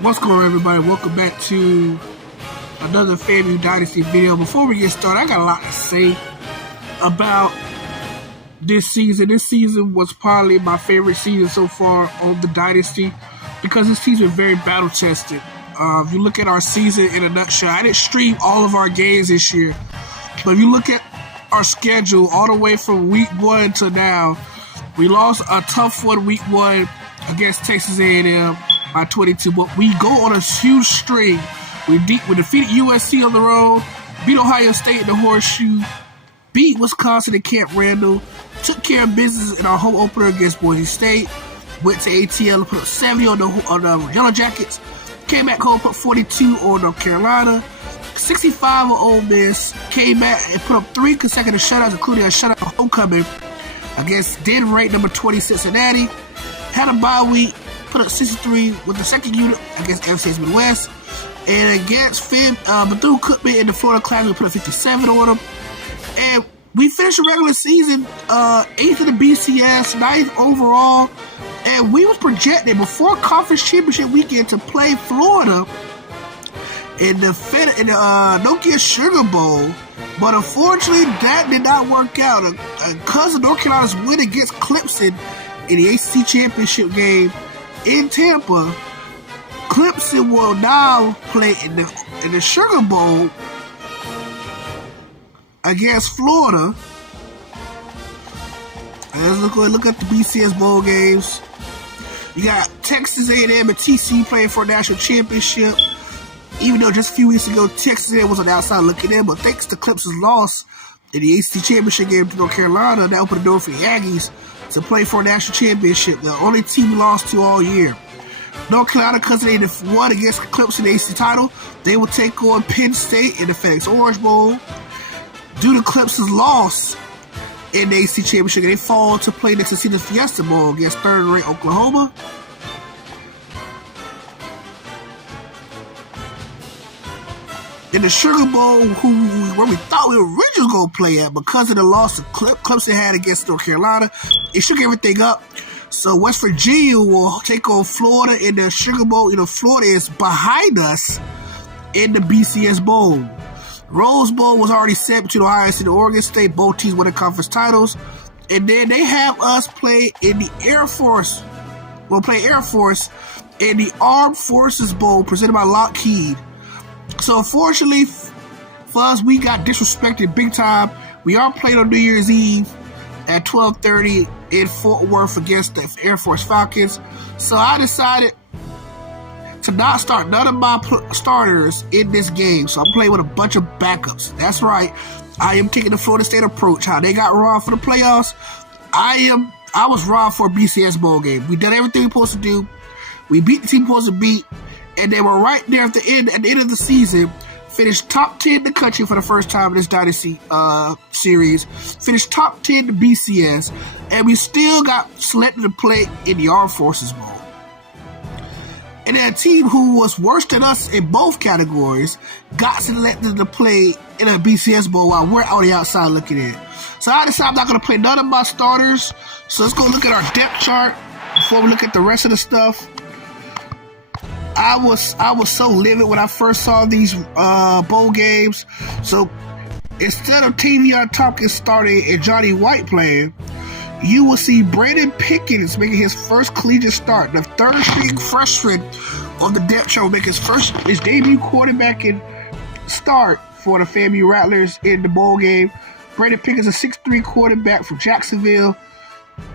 What's going on, everybody? Welcome back to another FAMU Dynasty video. Before we get started, I got a lot to say about this season. This season was probably my favorite season so far on the Dynasty because this season was very battle-tested. If you look at our season in a nutshell, I didn't stream all of our games this year, but if you look at our schedule all the way from week 1 to now, we lost a tough one week 1 against Texas A&M by 22, but we go on a huge string. We defeated USC on the road, beat Ohio State in the Horseshoe, beat Wisconsin at Camp Randall, took care of business in our home opener against Boise State, went to ATL, put up 70 on the Yellow Jackets, came back home, put 42 on North Carolina, 65 on Ole Miss, came back and put up 3 consecutive shutouts, including a shutout homecoming against then-ranked number 20 Cincinnati, had a bye week, put up 63 with the second unit against FCS Midwest, and against Bethune-Cookman in the Florida Class, we put up 57 on them. And we finished the regular season 8th in the BCS, 9th overall, and we was projected before conference championship weekend to play Florida in the Nokia Sugar Bowl, but unfortunately that did not work out. Because of North Carolina's win against Clemson in the ACC championship game in Tampa, Clemson will now play in the Sugar Bowl against Florida. And let's look at the BCS bowl games. You got Texas A&M and TCU playing for a national championship. Even though just a few weeks ago Texas A&M was on the outside looking in, but thanks to Clemson's loss in the ACC championship game to North Carolina, that opened the door for the Aggies to play for a national championship, the only team we lost to all year. North Carolina, because they won against Clemson in the ACC title, they will take on Penn State in the FedEx Orange Bowl. Due to Clemson's loss in the ACC championship, they fall to play next to see the Fiesta Bowl against third-ranked Oklahoma. In the Sugar Bowl, where we thought we were originally going to play at, because of the loss that Clemson had against North Carolina, it shook everything up. So West Virginia will take on Florida in the Sugar Bowl. You know, Florida is behind us in the BCS Bowl. Rose Bowl was already set between Ohio State and Oregon State. Both teams winning conference titles. And then they have us play in the Air Force. We'll play Air Force in the Armed Forces Bowl presented by Lockheed. So unfortunately for us, we got disrespected big time. We are playing on New Year's Eve at 12:30 in Fort Worth against the Air Force Falcons. So I decided to not start none of my starters in this game. So I'm playing with a bunch of backups. That's right. I am taking the Florida State approach. How they got robbed for the playoffs, I was robbed for a BCS bowl game. We done everything we were supposed to do. We beat the team we were supposed to beat. And they were right there at the end of the season, finished top 10 in the country for the first time in this Dynasty series, finished top 10 in the BCS, and we still got selected to play in the Armed Forces Bowl. And then a team who was worse than us in both categories got selected to play in a BCS Bowl while we're on the outside looking in. So I decided I'm not going to play none of my starters. So let's go look at our depth chart before we look at the rest of the stuff. I was so livid when I first saw these bowl games. So instead of Tavion Tompkins starting and Johnny White playing, you will see Brandon Pickens making his first collegiate start. The third-string freshman on the depth chart will make his debut quarterbacking start for the FAMU Rattlers in the bowl game. Brandon Pickens, a 6'3" quarterback from Jacksonville.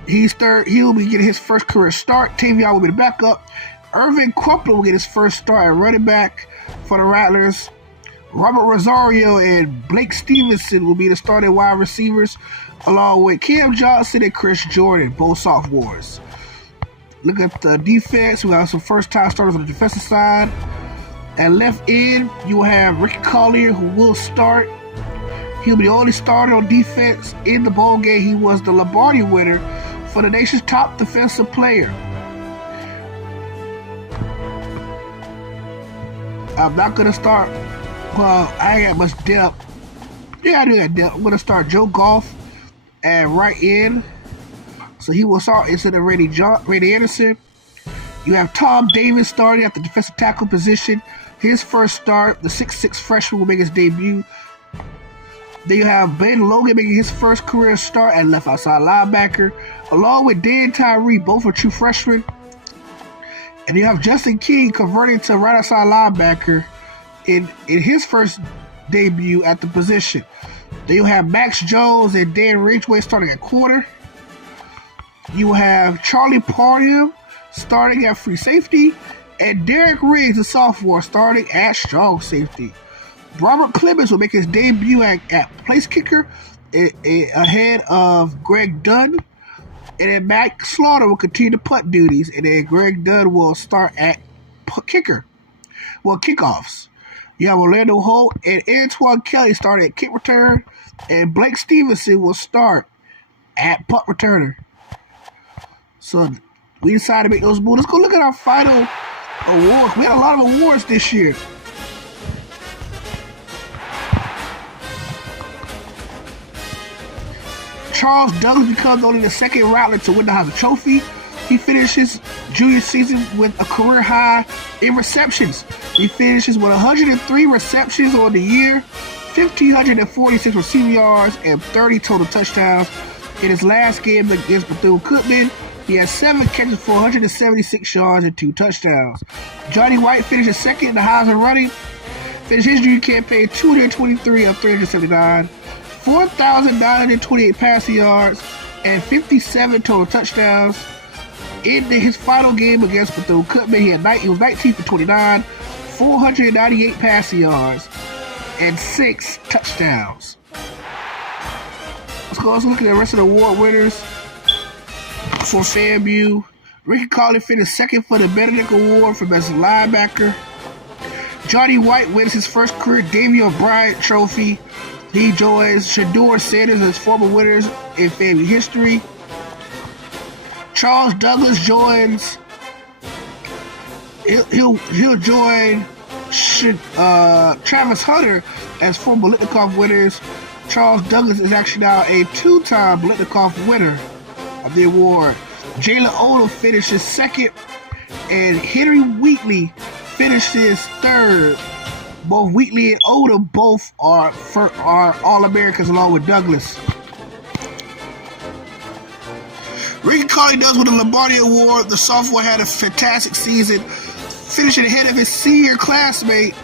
He's third. He will be getting his first career start. Tavion will be the backup. Irvin Crumpler will get his first start at running back for the Rattlers. Robert Rosario and Blake Stevenson will be the starting wide receivers, along with Cam Johnson and Chris Jordan, both sophomores. Look at the defense. We have some first-time starters on the defensive side. At left end, you will have Ricky Collier, who will start. He'll be the only starter on defense in the bowl game. He was the Lombardi winner for the nation's top defensive player. I'm not going to start, well, I ain't got much depth. Yeah, I do got depth. I'm going to start Joe Goff at right end. So he will start instead of Randy Anderson. You have Tom Davis starting at the defensive tackle position. His first start, the 6'6" freshman will make his debut. Then you have Ben Logan making his first career start at left outside linebacker, along with Dan Tyree, both are true freshmen. And you have Justin King converting to right outside linebacker in his first debut at the position. Then you have Max Jones and Dan Ridgway starting at corner. You have Charlie Parham starting at free safety, and Derek Riggs, a sophomore, starting at strong safety. Robert Clemens will make his debut at place kicker ahead of Greg Dunn. And then Matt Slaughter will continue to punt duties, and then Greg Dunn will start at kickoffs. You have Orlando Holt and Antoine Kelly starting at kick return, and Blake Stevenson will start at punt returner. So we decided to make those moves. Let's go look at our final awards. We had a lot of awards this year. Charles Douglas becomes only the second Rattler to win the Heisman Trophy. He finished his junior season with a career high in receptions. He finishes with 103 receptions on the year, 1,546 receiving yards, and 30 total touchdowns. In his last game against Bethune-Cookman, he had 7 catches for 176 yards and 2 touchdowns. Johnny White finished second in the Heisman running. Finished his junior campaign 223 of 379. 4,928 passing yards, and 57 total touchdowns. In his final game against Bethune-Cookman, he was 19 for 29, 498 passing yards, and 6 touchdowns. Let's look at the rest of the award winners for FAMU. Ricky Colley finished second for the Benedict Award for Best Linebacker. Johnny White wins his first career Davion Bryant Trophy. He joins Shador Sanders as former winners in FAMU history. Charles Douglas joins. He'll join Travis Hunter as former Litnikoff winners. Charles Douglas is actually now a 2-time Litnikoff winner of the award. Jalen Odom finishes second, and Henry Wheatley finishes third. Both Wheatley and Odom both are All-Americans along with Douglas. Ricky Colley does win the Lombardi Award. The sophomore had a fantastic season, finishing ahead of his senior classmate,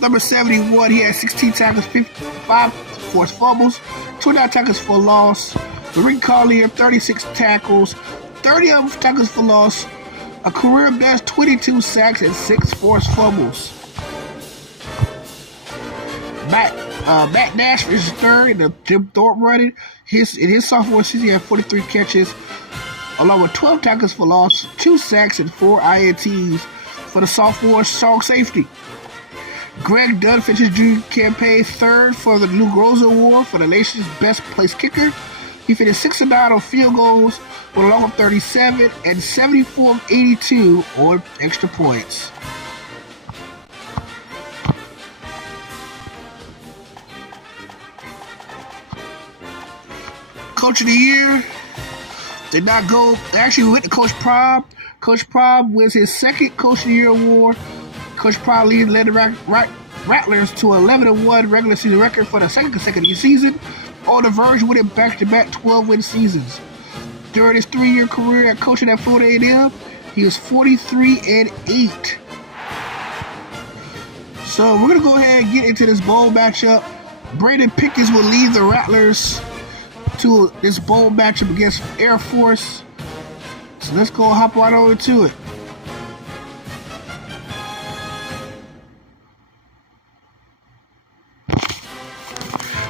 number 71. He had 16 tackles, 5 forced fumbles, 29 tackles for loss. Ricky Colley had 36 tackles, 30 of them tackles for loss, a career best 22 sacks and 6 forced fumbles. Matt Nash is third in the Jim Thorpe running. In his sophomore season, he had 43 catches, along with 12 tackles for loss, 2 sacks, and 4 INTs for the sophomore strong safety. Greg Dunn finished his junior campaign third for the Lou Groza Award for the nation's best place kicker. He finished 6 of 9 on field goals with a long of 37 and 74 of 82 on extra points. Coach of the Year did not go. Actually, went to Coach Prob. Coach Prob wins his second Coach of the Year award. Coach Prob led the Rattlers to 11-1 regular season record for the second consecutive season, on the verge of winning back-to-back 12-win seasons. During his 3-year career at coaching at Florida A&M, he was 43-8. So we're gonna go ahead and get into this bowl matchup. Brandon Pickens will lead the Rattlers to this bowl matchup against Air Force. So let's go hop right over to it.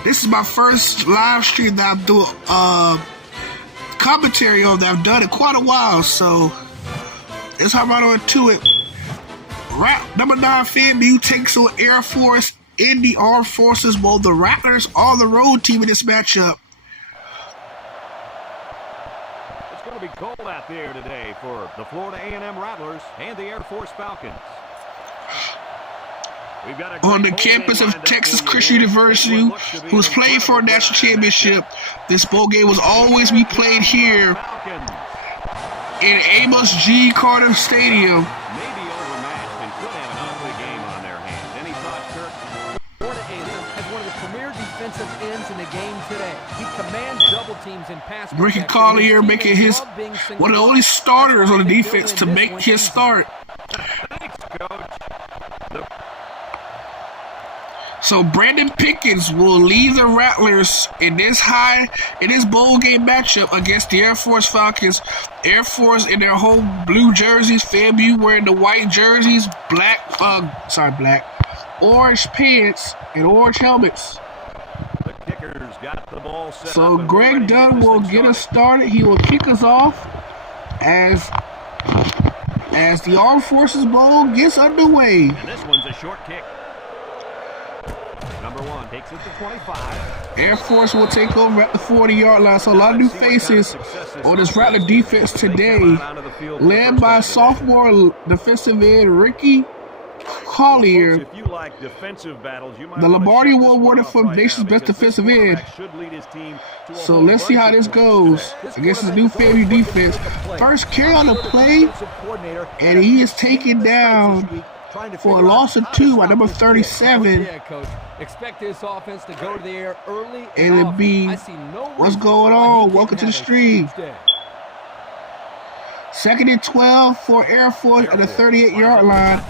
This is my first live stream that I'm doing commentary on that I've done in quite a while, so let's hop right over to it. Number 9 FAMU takes on Air Force in the Armed Forces Bowl. The Rattlers are the road team in this matchup. It's going to be cold out there today for the Florida A&M Rattlers and the Air Force Falcons. On the campus of Texas Christian University, who's playing for a national championship, this bowl game will always be played here in Amos G. Carter Stadium. Maybe overmatched and could have an ugly game on their hands. Any thoughts, Kirk? Florida A&M has one of the premier defensive ends in the game today. He commands double teams in pass Ricky protection. Collier making his one of the only starters on the defense to make his start. Thanks, Coach. So Brandon Pickens will lead the Rattlers in this bowl game matchup against the Air Force Falcons. Air Force in their home blue jerseys, FAMU wearing the white jerseys, orange pants and orange helmets. The kickers got the ball set So up, Greg Dunn will get us started. He will kick us off as the Armed Forces Bowl gets underway. And this one's a short kick. Number 1 takes it to 25. Air Force will take over at the 40-yard line. So a lot of new faces on this Rattler defense today, led by sophomore defensive end Ricky Collier, the Lombardi Award awarded for Nation's Best Defensive End. So let's see how this goes against the new FAMU defense. First carry on the play, and he is taken down for a loss of 2 by number 37. Expect this offense to go to the air early And it'll be, what's going on? Welcome to the stream. 2nd and 12 for Air Force at the 38-yard line.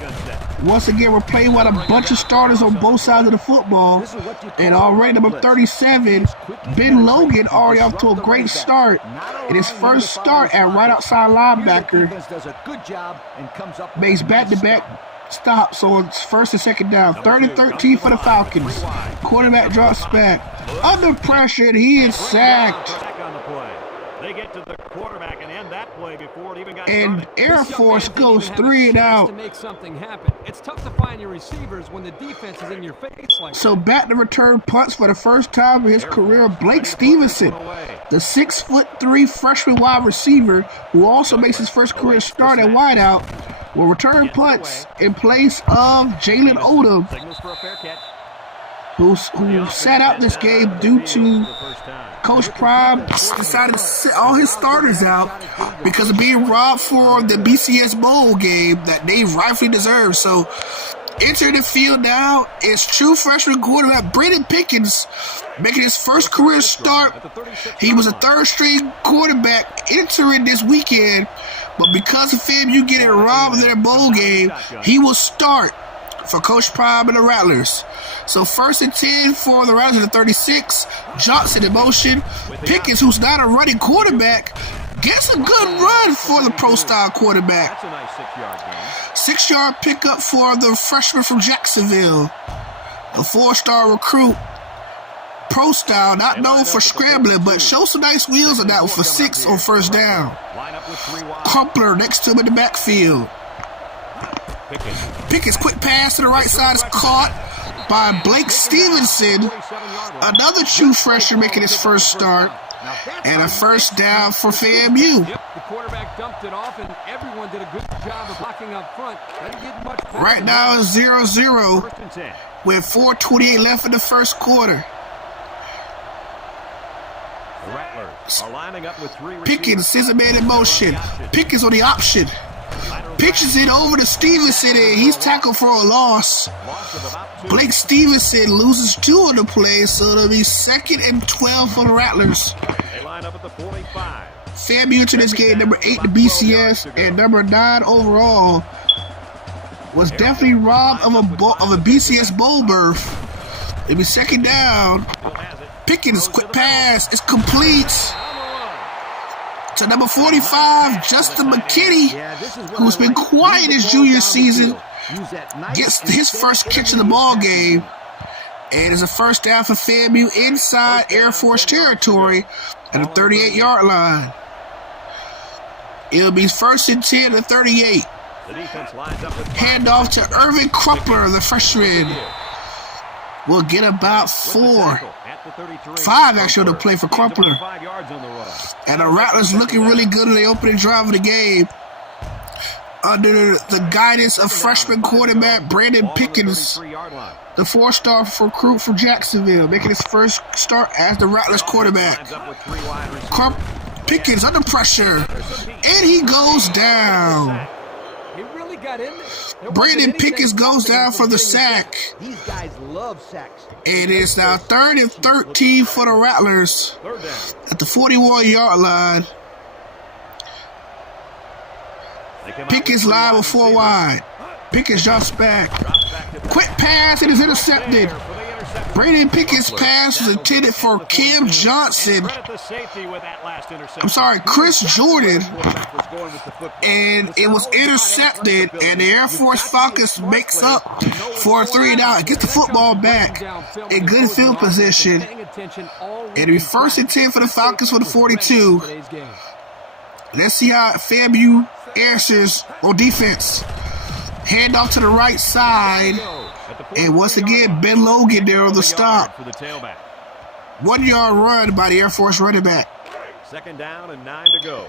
Once again, we're playing with a bunch of starters on both sides of the football. And already number 37, Ben Logan, already off to a great start. In his first start at right outside linebacker, makes back-to-back stops on 1st and 2nd down. 3rd and 13 for the Falcons. Quarterback drops back. Under pressure, and he is sacked. They get to the quarterback and end that play before it even got And started. Air Force goes 3 and out. To make something happen. It's tough to find your receivers when the defense is in your face like So back to return punts for the first time in his career, Blake Stevenson, the 6'3" freshman wide receiver who also makes his first career start at wideout, will return punts in place of Jalen Odom, who sat out this game due to Coach Prime decided to sit all his starters out because of being robbed for the BCS Bowl game that they rightfully deserve. So entering the field now is true freshman quarterback Brandon Pickens, making his first career start. He was a third-string quarterback entering this weekend, but because of FAMU getting robbed of their bowl game, he will start for Coach Prime and the Rattlers. So 1st and 10 for the Rattlers at the 36. Johnson in motion. Pickens, who's not a running quarterback, gets a good run for the pro-style quarterback. That's a nice 6-yard gain. 6-yard pickup for the freshman from Jacksonville. The 4-star recruit. Pro-style, not known for scrambling, but show some nice wheels on that one for 6 on 1st down. Crumpler next to him in the backfield. Pickens' quick pass to the right side is caught by Blake Stevenson, another true freshman making his first start, and a 1st down for FAMU. The quarterback dumped it off, and everyone did a good job of blocking up front. Right now it's 0-0 with 4:28 left in the first quarter. Pickens sends a man in motion. Pickens on the option. Pitches it over to Stevenson, and he's tackled for a loss. Blake Stevenson loses 2 on the play, so it'll be 2nd and 12 for the Rattlers. FAMU to this game, number 8 to BCS and number 9 overall, was definitely robbed of a BCS bowl berth. It'll be 2nd down. Pickens' quick pass is complete to number 45, Justin McKinney, who's been quiet his junior season, gets his first catch of the ball game, and is a 1st down for FAMU inside Air Force territory at the 38-yard line. It'll be 1st and 10 to 38. Handoff to Irvin Crumpler, the freshman. Will get about 4. 5 actually to play for Crumpler. And the Rattlers looking really good in the opening drive of the game, under the guidance of freshman quarterback Brandon Pickens, the 4-star recruit from Jacksonville, making his first start as the Rattlers quarterback. Pickens under pressure. And he goes down. He really got in there. Brandon Pickens goes down for the sack. These guys love sacks. It is now 3rd and 13 for the Rattlers at the 41-yard line. Pickens live with 4 wide. Pickens drops back. Quick pass, it is intercepted. Brandon Pickens' pass was intended for Cam Johnson. I'm sorry, Chris Jordan. And it was intercepted, and the Air Force Falcons makes up for a 3-and-out. Gets the football back in good field position. And it'll be 1st and 10 for the Falcons for the 42. Let's see how FAMU answers on defense. Hand off to the right side. And once again, Ben Logan there on the stop. 1-yard run by the Air Force running back. 2nd down and 9 to go.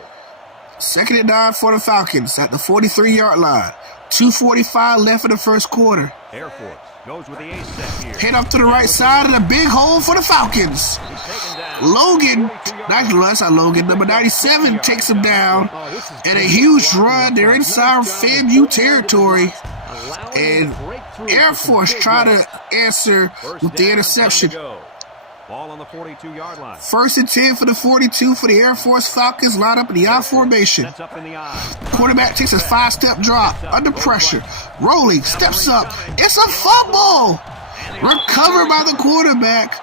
2nd and 9 for the Falcons at the 43-yard line. 2:45 left in the first quarter. Air Force goes with the ace set here. Head up to the right side and a big hole for the Falcons. Logan, that's not Logan, number 97 takes him down. And a huge run. They're inside FAMU territory. And Air Force try to answer with the interception. Ball on the 42-yard line. 1st and 10 for the 42 for the Air Force Falcons. Line up in the I formation. Quarterback takes a 5-step drop under pressure. Rolling, steps up. It's a fumble. Recovered by the quarterback.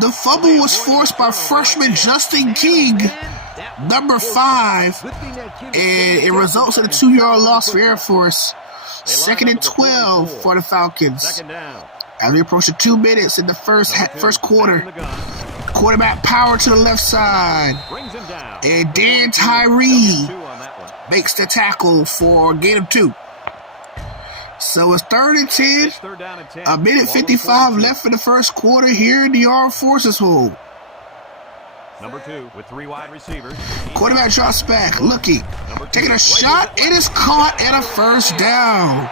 The fumble was forced by freshman Justin King, number 5. And it results in a 2-yard loss for Air Force. 2nd and 12 for the Falcons. As we approach the 2 minutes in the first quarter. Quarterback power to the left side. And Dan Tyree makes the tackle for gain of 2. So it's 3rd and 10. A minute 55 left in the first quarter here in the Armed Forces Hole. Number 2 with 3 wide receivers. Quarterback drops back, looking, taking a shot. It is caught and a first down.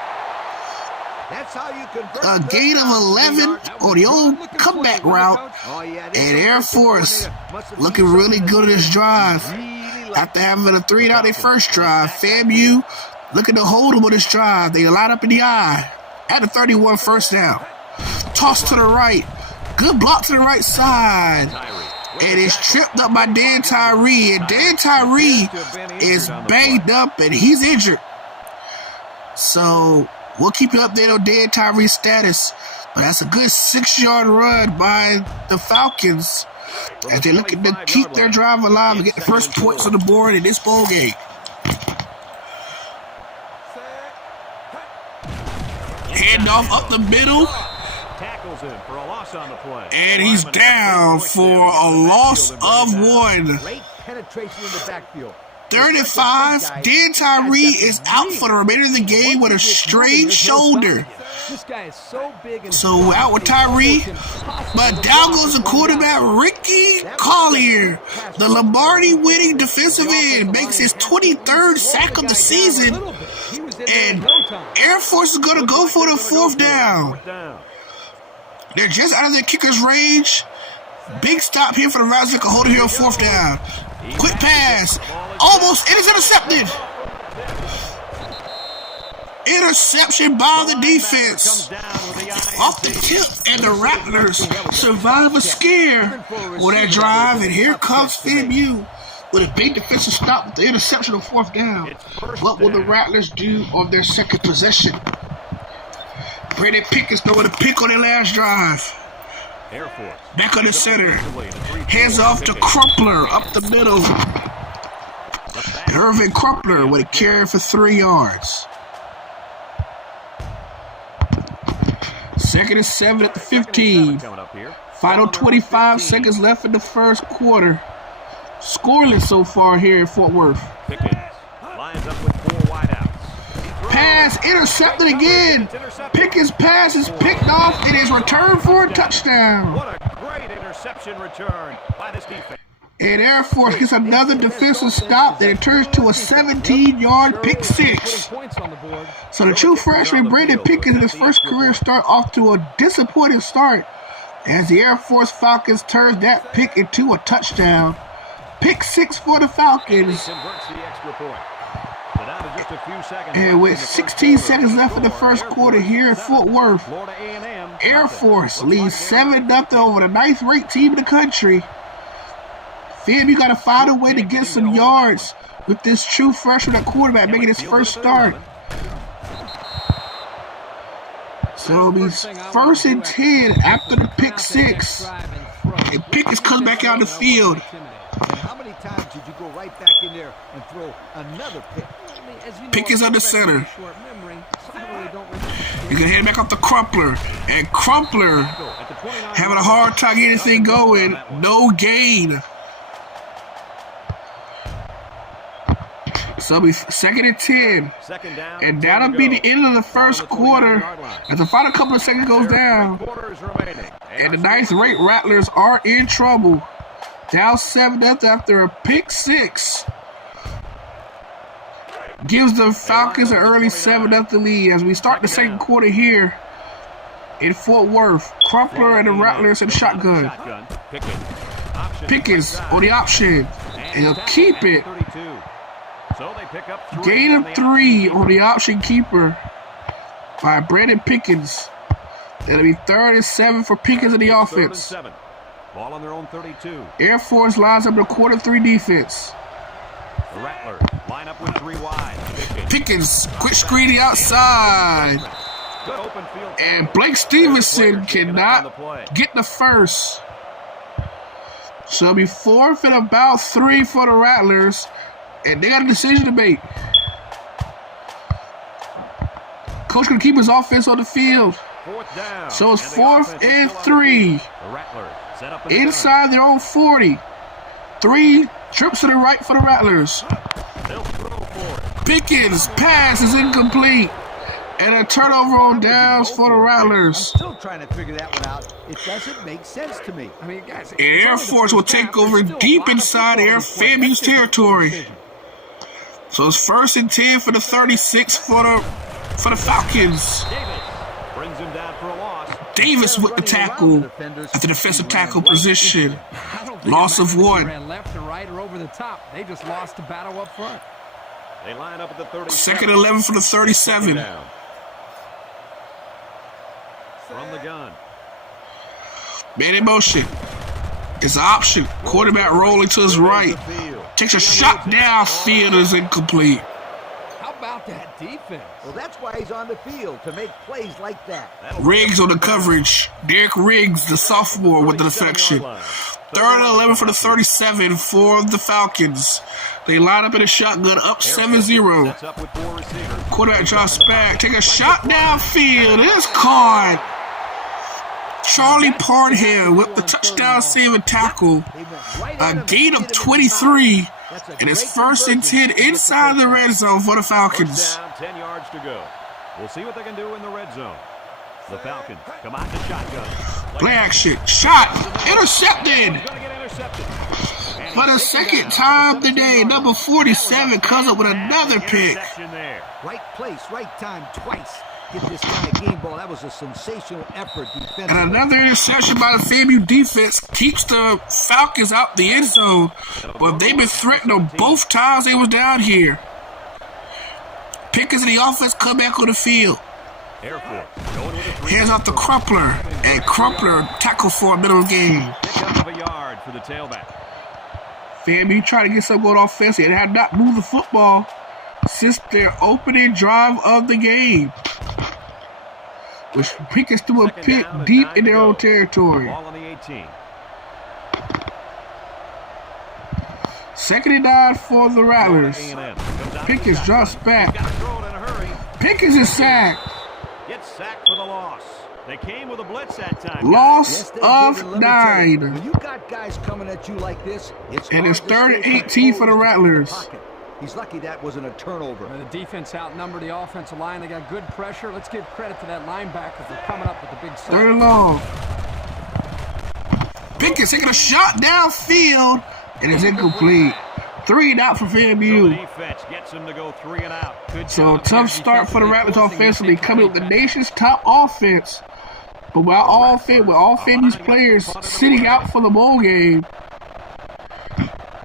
A gain of 11 on the old comeback route. And Air Force looking really good at this drive. After having a 3-and-out their first drive, FAMU looking to hold them on this drive. They line up in the eye. At the 31, first down. Toss to the right. Good block to the right side. And it's tripped up by Dan Tyree. And Dan Tyree is banged up and he's injured. So we'll keep you updated on Dan Tyree's status. But that's a good 6-yard run by the Falcons as they're looking to keep their drive alive and get the first points on the board in this bowl game. Handoff up the middle. Tackles him for a loss on the play. And he's down for a loss of 1. Great penetration in the backfield. 3rd and 5. Dan Tyree is out for the remainder of the game with a strained shoulder. This guy is so big and So out with Tyree, but down goes the quarterback, Ricky Collier. The Lombardi winning defensive end makes his 23rd sack of the season. And Air Force is going to go for the 4th down. They're just out of their kicker's range. Big stop here for the Rattlers that can hold it here on 4th down. Quick pass. Almost. It is intercepted. Interception by the defense. Off the tip. And the Rattlers survive a scare with that drive. And here comes FAMU with a big defensive stop with the interception on 4th down. What will the Rattlers do on their second possession? Brandon Pickens know what to pick on their last drive. Back on the center. Hands off to Crumpler up the middle. Irvin Crumpler with a carry for 3 yards. 2nd and 7 at the 15. Final 25 seconds left in the first quarter. Scoreless so far here in Fort Worth. Lines up with 4 wideouts. Pass intercepted again. Pickens' pass is picked off. It is returned for a touchdown. What a great interception return by this defense. And Air Force gets another defensive stop, and it turns to a 17-yard pick six. So the true freshman Brandon Pickens in his first career start off to a disappointing start as the Air Force Falcons turns that pick into a touchdown. Pick 6 for the Falcons. Converts the extra point. So down to just a few seconds And with left in the first 16 quarter. seconds left in the first quarter here in Fort Worth, Florida A&M. Air Force leads 7-0 over the 9th-ranked team in the country. FAMU got to find a way to get some yards with this true freshman at quarterback making his first start. So it'll be 1st and 10 after the pick 6. And Pickens comes back out the field. And how many times did you go right back in there and throw another pick? Pickens under center. You can head back up to Crumpler. And Crumpler having a hard time getting anything going. No gain. So it'll be 2nd and 10. And that'll be the end of the first quarter as the final couple of seconds goes down. And the 9th-ranked Rattlers are in trouble. Down 7-0 after a pick 6. Gives the Falcons an early 7-0 lead as we start the second quarter here in Fort Worth. Crumpler and the Rattlers in shotgun. Pickens on the option. And he'll keep it. Gain of 3 on the option keeper by Brandon Pickens. It'll be 3rd and 7 for Pickens in the offense. Ball on their own 32. Air Force lines up the quarter 3 defense. The Rattlers line up with 3 wide. Pickens, quick screening outside. Good open field. And Blake Stevenson cannot get the first. So it'll be 4th and about 3 for the Rattlers. And they got a decision to make. Coach gonna keep his offense on the field. So it's 4th and 3. Inside their own 40. 3 trips to the right for the Rattlers. Pickens' pass is incomplete. And a turnover on downs for the Rattlers. I'm still trying to figure that one out. It doesn't make sense to me. I mean, guys, and Air Force will take over deep inside FAMU's territory. So it's 1st and 10 for the 36 for the Falcons. Brings him down for a loss. Davis with the tackle at the defensive tackle position. Loss of 1. Ran left or right or over the top. They just lost the battle up front. They line up at the 37. 2nd and 11 for the 37. From the gun. Man in motion. It's an option. Quarterback rolling to his right. Takes a shot downfield, is incomplete. How about that defense? Well, that's why he's on the field, to make plays like that. Riggs on the coverage. Derek Riggs, the sophomore, with the deflection. 3rd and 11 for the 37 for the Falcons. They line up in a shotgun, up 7-0. Quarterback drops back. Take a shot downfield. It's caught. Charlie Parnhill with the touchdown saving tackle. A gain of 23. And it's 1st and 10 inside the red zone for the Falcons. 10 yards to go. We'll see what they can do in the red zone. The Falcons come out in the shotgun. Play action. Shot. Intercepted. For the second time today, number 47 comes up with another pick. Right place, right time, twice. Get this guy a game ball. That was a sensational effort defensively. And another interception by the FAMU defense keeps the Falcons out the end zone. But they've been threatened on both times they was down here. Pickens in the offense come back on the field. Hands off to Crumpler. And Crumpler tackle for a middle game. FAMU trying to get something going offensively and have not moved the football since their opening drive of the game. Which Pickens threw a pick deep in their own territory. 2nd and 9 for the Rattlers. Pickens drops back. Pickens is sacked. Gets sacked for the loss. They came with a blitz that time. Loss of 9. When you got guys coming at you like this, and it's 3rd and 18 for the Rattlers. He's lucky that wasn't a turnover. The defense outnumbered the offensive line. They got good pressure. Let's give credit to that linebacker for coming up with the big sack. 3rd and long. Pickens taking a shot downfield, and it's incomplete. 3 and out for FAMU. So a tough start for the Rattlers offensively, coming with the nation's top offense. But with all FAMU's players sitting out for the bowl game,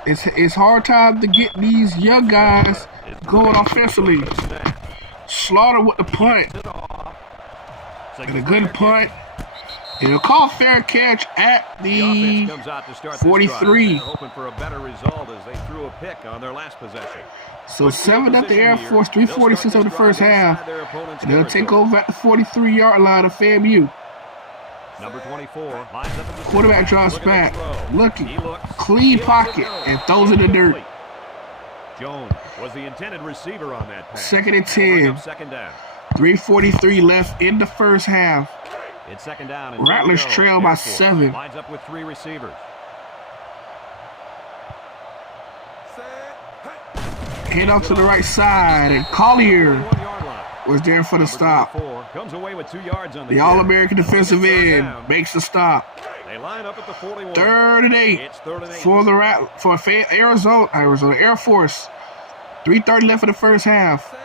It's hard time to get these young guys going offensively. Slaughter with the punt. And a good punt. It'll call fair catch at the 43. Hoping for a better result as they threw a pick on their last possession. So 7 at the Air Force, 3:46 of the first half. And they'll take over at the 43-yard line of FAMU. Number 24 lines up at the Quarterback drops back, looking, clean pocket, and throws in the dirt. Jones was the intended receiver on that pass. Second and 10. Second down. 3:43 left in the first half. It's second down. And Rattlers trail by 7. Lines up with 3 receivers. Head off to the right side, and Collier was there for the stop. Comes away with 2 yards on the All-American defensive end makes the stop. They line up at the 41. 3rd and 8 for the Arizona Air Force. 3:30 left in the first half.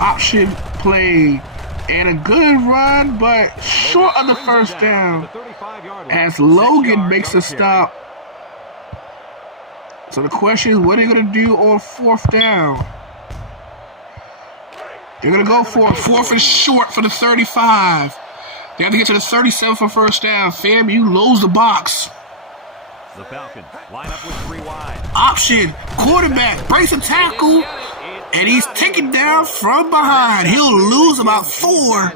Option play and a good run, but short of the first down as Logan makes the stop. So the question is, what are they going to do on 4th down? They're going to go for it. 4th and short for the 35. They have to get to the 37 for first down. FAMU loads the box. The Falcons line up with 3 wide. Option, quarterback, breaks a tackle, and he's taken down from behind. He'll lose about 4.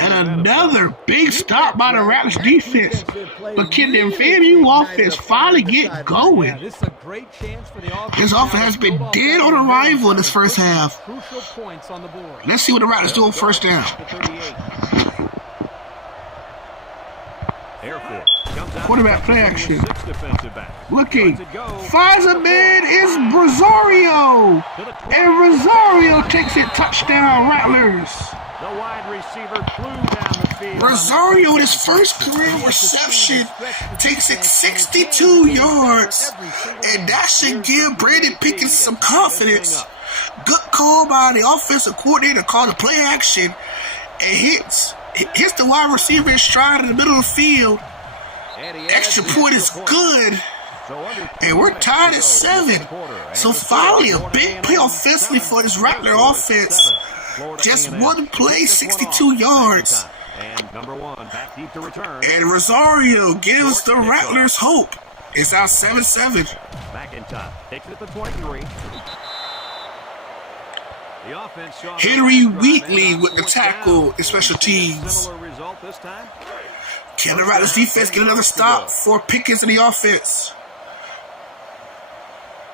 And another big stop by the Rattlers defense. But can the FAMU offense finally get going? This offense has been dead on arrival in this first half. Let's see what the Rattlers do on first down. Quarterback play action. Looking. Finds a man is Rosario. And Rosario takes it touchdown, Rattlers. The wide receiver flew down the field. Rosario, in his first career reception, takes it 62 yards. And that should give Brandon Pickens some confidence. Good call by the offensive coordinator, called the play action, and hits the wide receiver in stride in the middle of the field. Extra point is good. And we're tied at 7. So finally a big play offensively for this Rattler offense. Just one play, 62 yards. And Rosario gives the Rattlers hope. It's out 7-7. McIntyre takes it at the 23. Henry Wheatley with the tackle in special teams. Can the Rattlers defense get another stop for Pickens in the offense?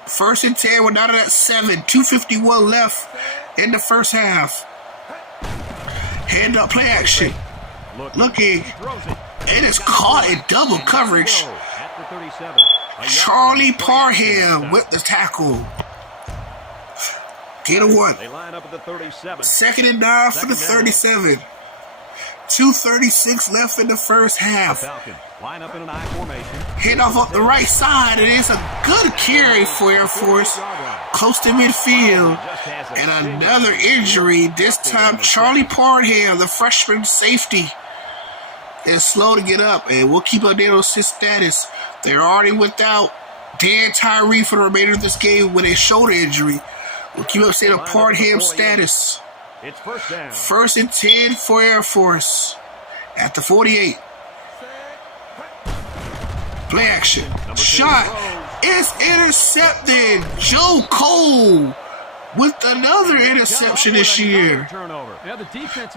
1st and 10, we're down to that 7. 2:51 left in the first half. Hand up play action. Looking. It is caught in double coverage. Charlie Parham with the tackle. Get a 1. They line up at the 37. 2nd and 9 for the 37. 2:36 left in the first half. Line up in an I formation. Hit off up the right side, and it's a good carry for Air Force. Close to midfield. And another injury. This time, Charlie Parham, the freshman safety, is slow to get up. And we'll keep up there on his status. They're already without Dan Tyree for the remainder of this game with a shoulder injury. We'll keep up saying Parham's status. It's first down. 1st and 10 for Air Force at the 48. Play action. Shot is intercepted. Joe Cole with another interception this year.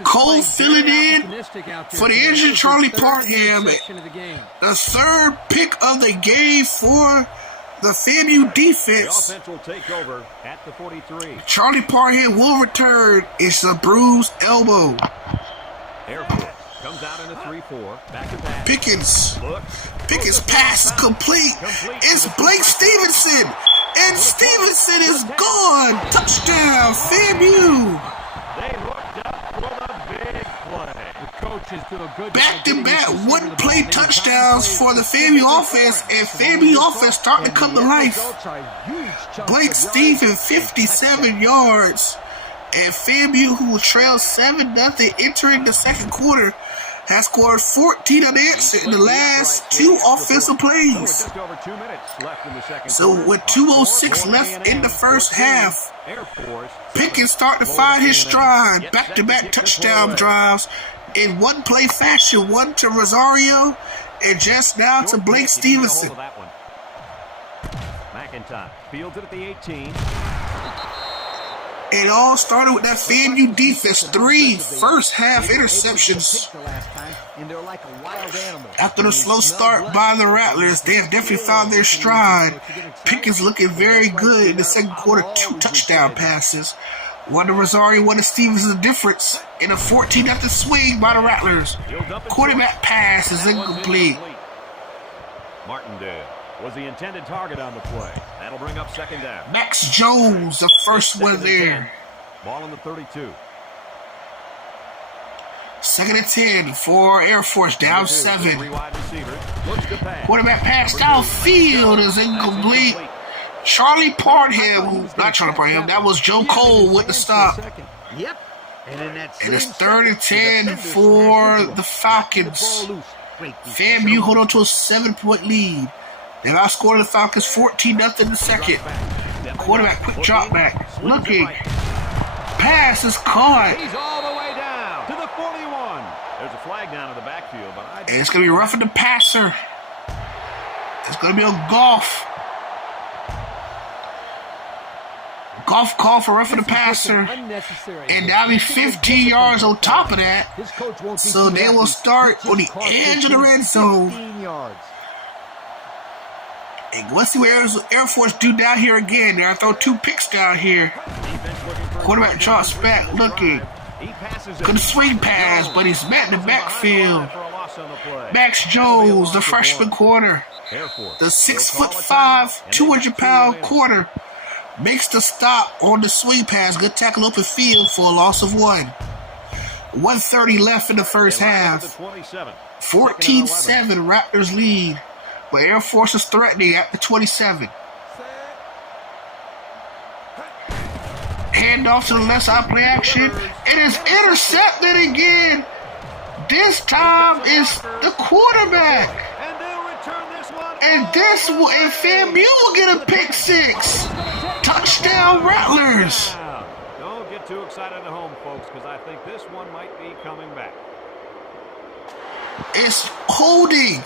Cole filling in for the injured Charlie Parham. The 3rd pick of the game for the FAMU defense. The offense will take over at the 43. Charlie Parham will return. It's a bruised elbow. Air Force comes out in a 3-4. Back to pass. Pickens pass is complete. It's Blake Stevenson. And Stevenson is gone. Touchdown, FAMU. They hooked up for the big play. The coaches do a good Back-to-back one-play touchdowns for the FAMU offense, and FAMU offense starting to come to life. Blake Stevenson, 57 yards. And FAMU, who trails 7-0 entering the second quarter, has scored 14 unanswered in the last 2 offensive plays. Just over 2 minutes left in the second So quarter. with 2:06 left in the first half, Pickens starting to find his stride. Back-to-back touchdown drives in one-play fashion. One to Rosario and just now to Blake Stevenson. McIntyre fields it at the 18. It all started with that FAMU defense. 3 first-half interceptions. After the slow start by the Rattlers, they have definitely found their stride. Pickens looking very good in the second quarter. 2 touchdown passes. One to Rosario, one to Stevens is the difference in a 14-0 swing by the Rattlers. Quarterback pass is incomplete. Martindale was the intended target on the play. That'll bring up second down. Max Jones, the first one there. Ball on the 32. 2nd and 10 for Air Force, down 7. Quarterback pass downfield is incomplete. Charlie Parham, not Charlie Parham, that was Joe Cole with the stop. Yep. And it's 3rd and 10 for the Falcons. FAMU hold on to a 7-point lead. They've outscored the Falcons 14-0 in the second. Quarterback, quick drop back. Looking. Pass is caught. He's all the way down to the 41. There's a flag down in the backfield, but and it's going to be roughing the passer. It's going to be a golf. Golf call for roughing the passer. And that'll be 15 yards on top of that. So they will start on the edge of the red zone. And let's see what Air Force do down here again. They're going to throw 2 picks down here. Quarterback drops back, looking. Good swing pass, but he's met in the backfield. Max Jones, the freshman corner. The 6'5", 200-pound corner makes the stop on the swing pass. Good tackle open field for a loss of 1. 1:30 left in the first half. 14-7 Raptors lead. But Air Force is threatening at the 27. Hand off to the left side, play action. It is intercepted again. This time it's the quarterback. And FAMU will get a pick 6. Touchdown Rattlers. Don't get too excited at home, folks, because I think this one might be coming back. It's holding.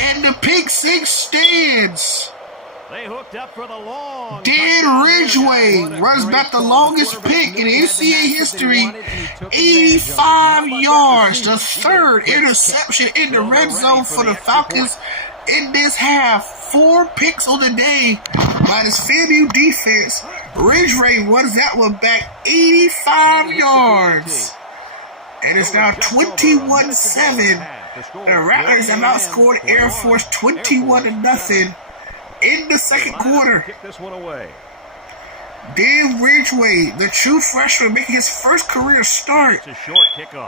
And the pick 6 stands. They hooked up for the long. Dan Ridgway runs back the longest pick in NCAA history. 85 yards. The 3rd interception in the red zone for the Falcons in this half. 4 picks on the day by this FAMU defense. Ridgway runs that one back 85 yards. And it's now 21-7. The Rattlers have outscored Air Force 21-0 in the second quarter. Dan Ridgway, the true freshman making his first career start,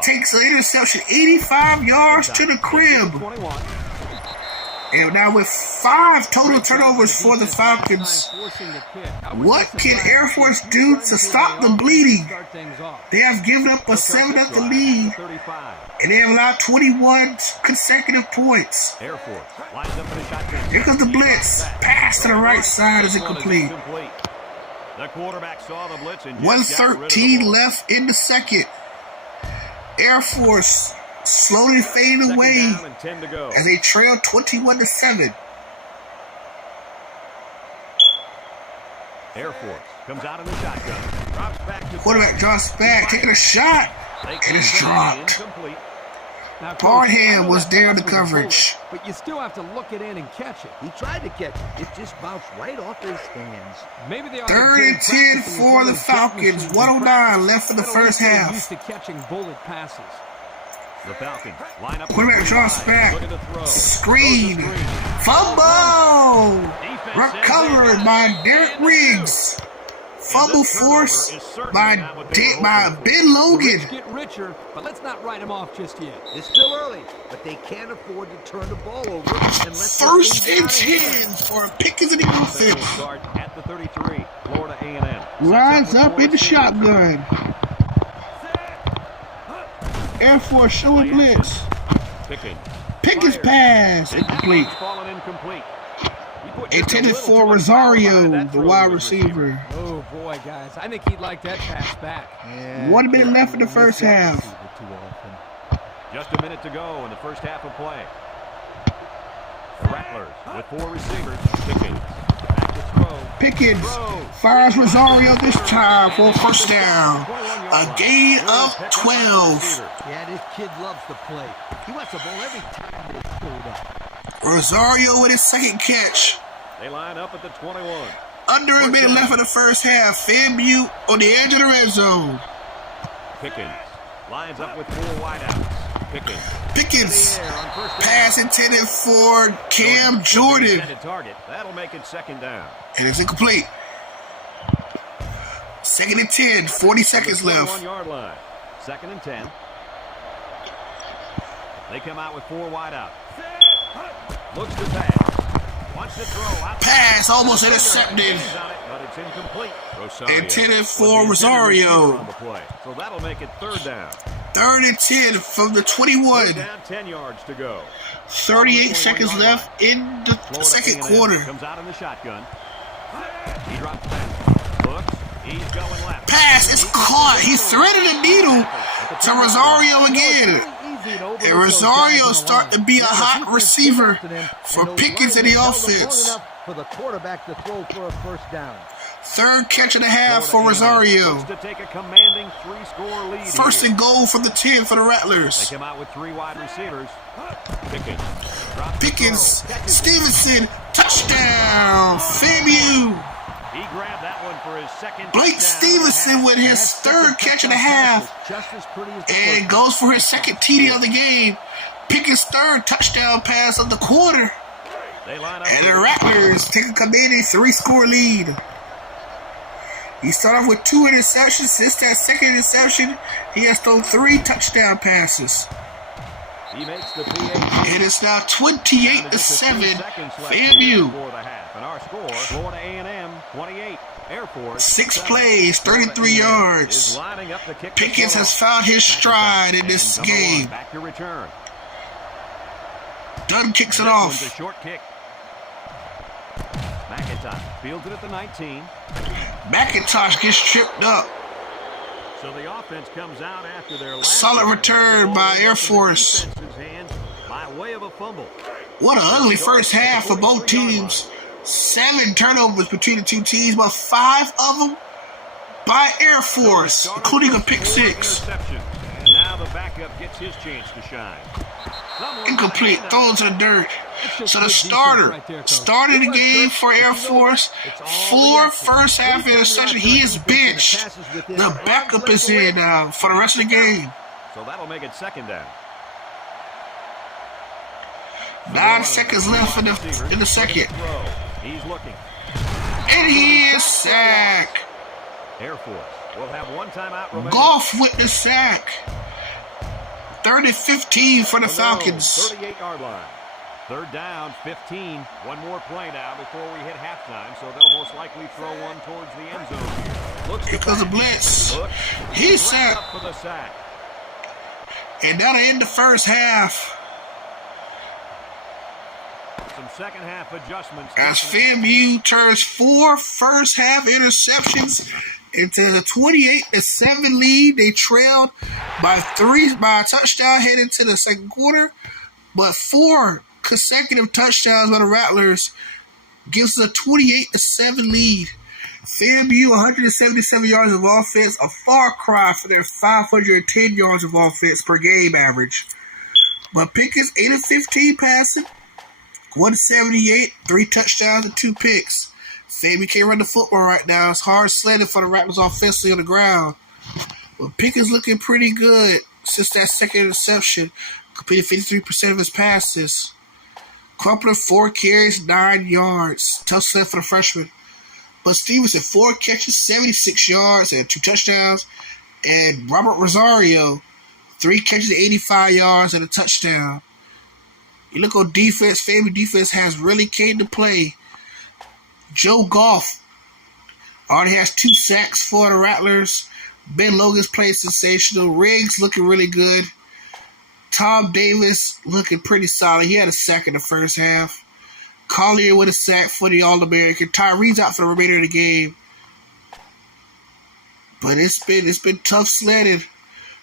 takes an interception 85 yards to the crib. And now with 5 total turnovers for the Falcons, what can Air Force do to stop the bleeding? They have given up a 7-0 lead, and they have allowed 21 consecutive points. Here comes the blitz. Pass to the right side is incomplete. 1:13 left in the second. Air Force slowly fading away as they trail 21-7. Air Force comes out in the shotgun. Drops back to quarterback drops back, taking a shot, and it's dropped. Parham was there in the coverage. But you still have to look it in and catch it. He tried to catch it. It just bounced right off his hands. Maybe they 3rd and 10 for the Falcons. 1:09 left in the first half. Used to catching bullet passes. The Falcons line up. Quarterback drops back. Screen. Fumble. Recovered by Derek Riggs. Fumble force by Ben Logan. Get richer, but let's not write him off just yet. It's still early, but they can't afford to turn the ball over. And 1st and 10 for Pickens and the offense. At the 33, Florida A&M. Lines up in the shotgun. Air Force showing blitz. Pickens pass. Incomplete. Intended for Rosario, the wide receiver. Oh, boy, guys. I think he'd like that pass back. Yeah, 1 minute left in the first half. Just a minute to go in the first half of play. The Rattlers with 4 receivers. Pickens. Back to throw. Pickens fires Rosario this time for a first down. A gain of 12. Yeah, this kid loves to play. He wants the ball every time they showed up. Rosario with his second catch. They line up at the 21. Under a minute left in the first half. FAMU on the edge of the red zone. Pickens lines up with 4 wideouts. Pickens pass intended for Cam Jordan. Target. That'll make it second down. And it's incomplete. 2nd and 10, 40 seconds left. 21-yard line. 2nd and 10. They come out with 4 wideouts. Looks to pass. Wants to throw. Pass almost intercepted. But it's incomplete. Intended for Rosario. So that'll make it 3rd down. 3rd and 10 from the 21. Down 10 yards to go. 38 seconds left in the second quarter. Comes out in the shotgun. He drops back. Looks. He's going left. Pass is caught. He threaded the needle to Rosario again. And Rosario starting to be a hot receiver for Pickens in the offense. For the quarterback to throw for a first down. 3rd catch and a half for Rosario. To take a commanding 3-score lead. 1st and goal from the 10 for the Rattlers. They come out with 3 wide receivers. Pickens, Stevenson, touchdown, FAMU. He grabbed that one for his second. Blake Stevenson with his 3rd catch and a half. And goes for his 2nd TD of the game. Pickens' 3rd touchdown pass of the quarter. And the Rattlers take a commanding 3-score lead. He started off with 2 interceptions. Since that 2nd interception, he has thrown 3 touchdown passes. He makes the PA. It is now 28-7, FAMU. And our score, Florida A&M 28, Air Force 6 plays, 33 yards. Pickens has found his stride in this game. Back to return. Dunn kicks it off. A short kick. McIntosh fields it at the 19. McIntosh gets tripped up. So the offense comes out after their last solid return by Air Force. By way of a fumble. What an ugly first half for both teams. 7 turnovers between the two teams, but 5 of them by Air Force, including a pick 6. And now the backup gets his chance to shine. Incomplete, thrown to the dirt. So the starter started the game for Air Force. 4 first half interceptions. He is benched. The backup is in for the rest of the game. So that'll make it second down. 9 seconds left in the second. He's looking. And he is sacked. Air Force will have 1 timeout remaining. Goff with the sack. 3rd and 15 for the Falcons. 38-yard line. 3rd down, 15. 1 more play now before we hit halftime, so they'll most likely throw one towards the end zone here. Here comes a blitz. He's sacked. For the sack. And that'll end the first half. Some second half adjustments. As FAMU turns 4 first half interceptions into the 28-7 lead. They trailed by a touchdown heading into the second quarter, but 4 consecutive touchdowns by the Rattlers gives us a 28-7 lead. FAMU 177 yards of offense, a far cry for their 510 yards of offense per game average. But Pickens 8 of 15 passing, 178, 3 touchdowns and 2 picks. FAMU can't run the football right now. It's hard sledding for the Rattlers offensively on the ground. But Pickens looking pretty good since that 2nd interception. Completed 53% of his passes. Crumpler 4 carries, 9 yards. Tough sled for the freshman. But Stevenson 4 catches, 76 yards and 2 touchdowns. And Robert Rosario 3 catches, 85 yards and a touchdown. You look on defense, FAMU defense has really came to play. Joe Goff already has 2 sacks for the Rattlers. Ben Logan's playing sensational. Riggs looking really good. Tom Davis looking pretty solid. He had a sack in the first half. Collier with a sack for the All-American. Tyree's out for the remainder of the game. But it's been tough sledding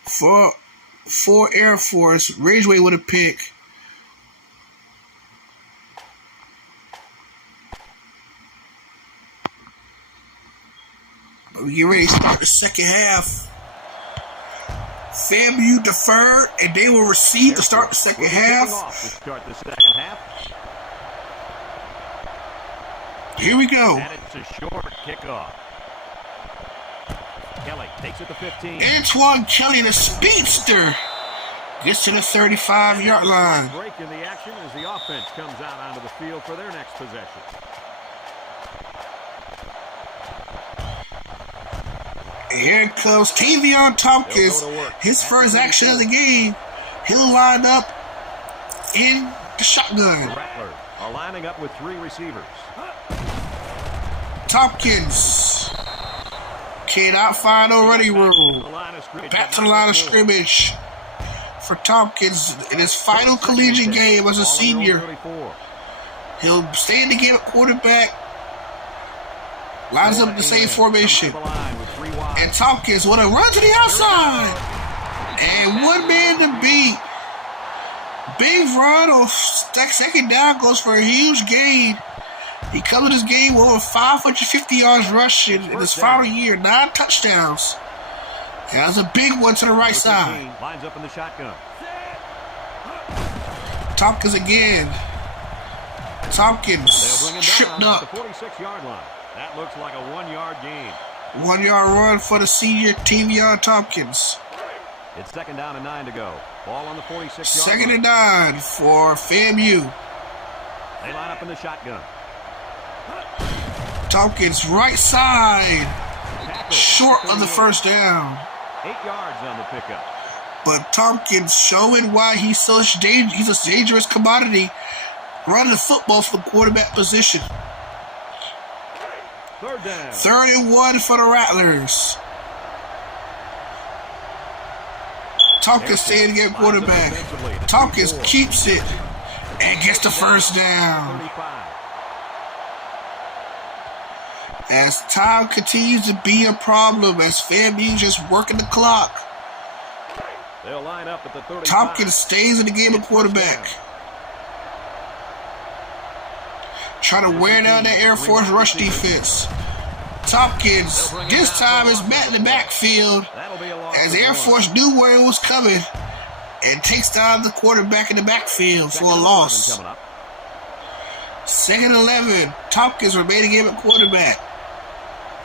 for Air Force. Ridgeway with a pick. But we get ready to start the second half. FAMU deferred, and they will receive to start the second half. Here we go. And it's a short kickoff. Kelly takes it to 15. Antoine Kelly, the speedster, gets to the 35-yard line. Break in the action as the offense comes out onto the field for their next possession. Here comes Tavion Tompkins. His first action of the game. He'll line up in the shotgun. The Rattlers are lining up with 3 receivers. Tompkins cannot find no running room. Back to the line of scrimmage for Tompkins in his final collegiate game as a senior. He'll stay in the game at quarterback. Lines up in the same formation. And Tompkins with a run to the outside. And one man to beat. Big run on second down, goes for a huge gain. He comes in this game with over 550 yards rushing in his final year, 9 touchdowns. And that's a big one to the right side. Lines up in the shotgun. Tompkins again. Tompkins tripped up. The 46-yard line. That looks like a 1-yard gain. 1-yard run for the senior Tavion Tompkins. It's 2nd down and 9 to go. Ball on the 46-yard line. 2nd and 9 for FAMU. They line up in the shotgun. Tompkins right side. Short of the first down. 8 yards on the pickup. But Tompkins showing why he's such he's a dangerous commodity running the football for the quarterback position. 3rd down. 3rd and 1 for the Rattlers. Tompkins staying again quarterback. Tompkins keeps it and gets the first down. 35. As time continues to be a problem, as FAMU just working the clock. They'll line up at the 35. Tompkins stays in the game at quarterback. Trying to wear down that Air Force rush defense. Tompkins, this time is met in the backfield as Air Force knew where it was coming and takes down the quarterback in the backfield for a loss. 2nd and 11. Tompkins remaining game at quarterback.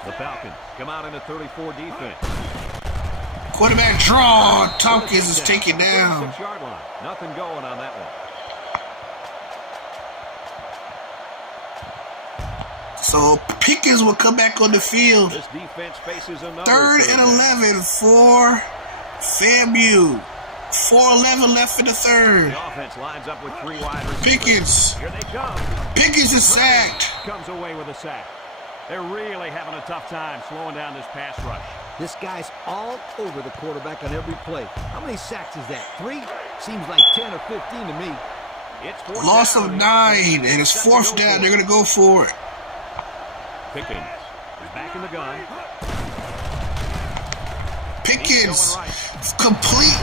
The Falcons come out in a 34 defense. Quarterback draw. Tompkins is taken down. 6-yard line. Nothing going on that one. So Pickens will come back on the field. This defense faces another 3rd and 11 for FAMU. 4:11 left in the 3rd. The offense lines up with 3 wide receivers. Pickens. Here they come. Pickens is sacked. Comes away with a sack. They're really having a tough time slowing down this pass rush. This guy's all over the quarterback on every play. How many sacks is that? 3? Seems like 10 or 15 to me. It's 4th Loss down. of 9, and it's 4th down. They're going to go for it. Pickens is back in the gun. Pickens complete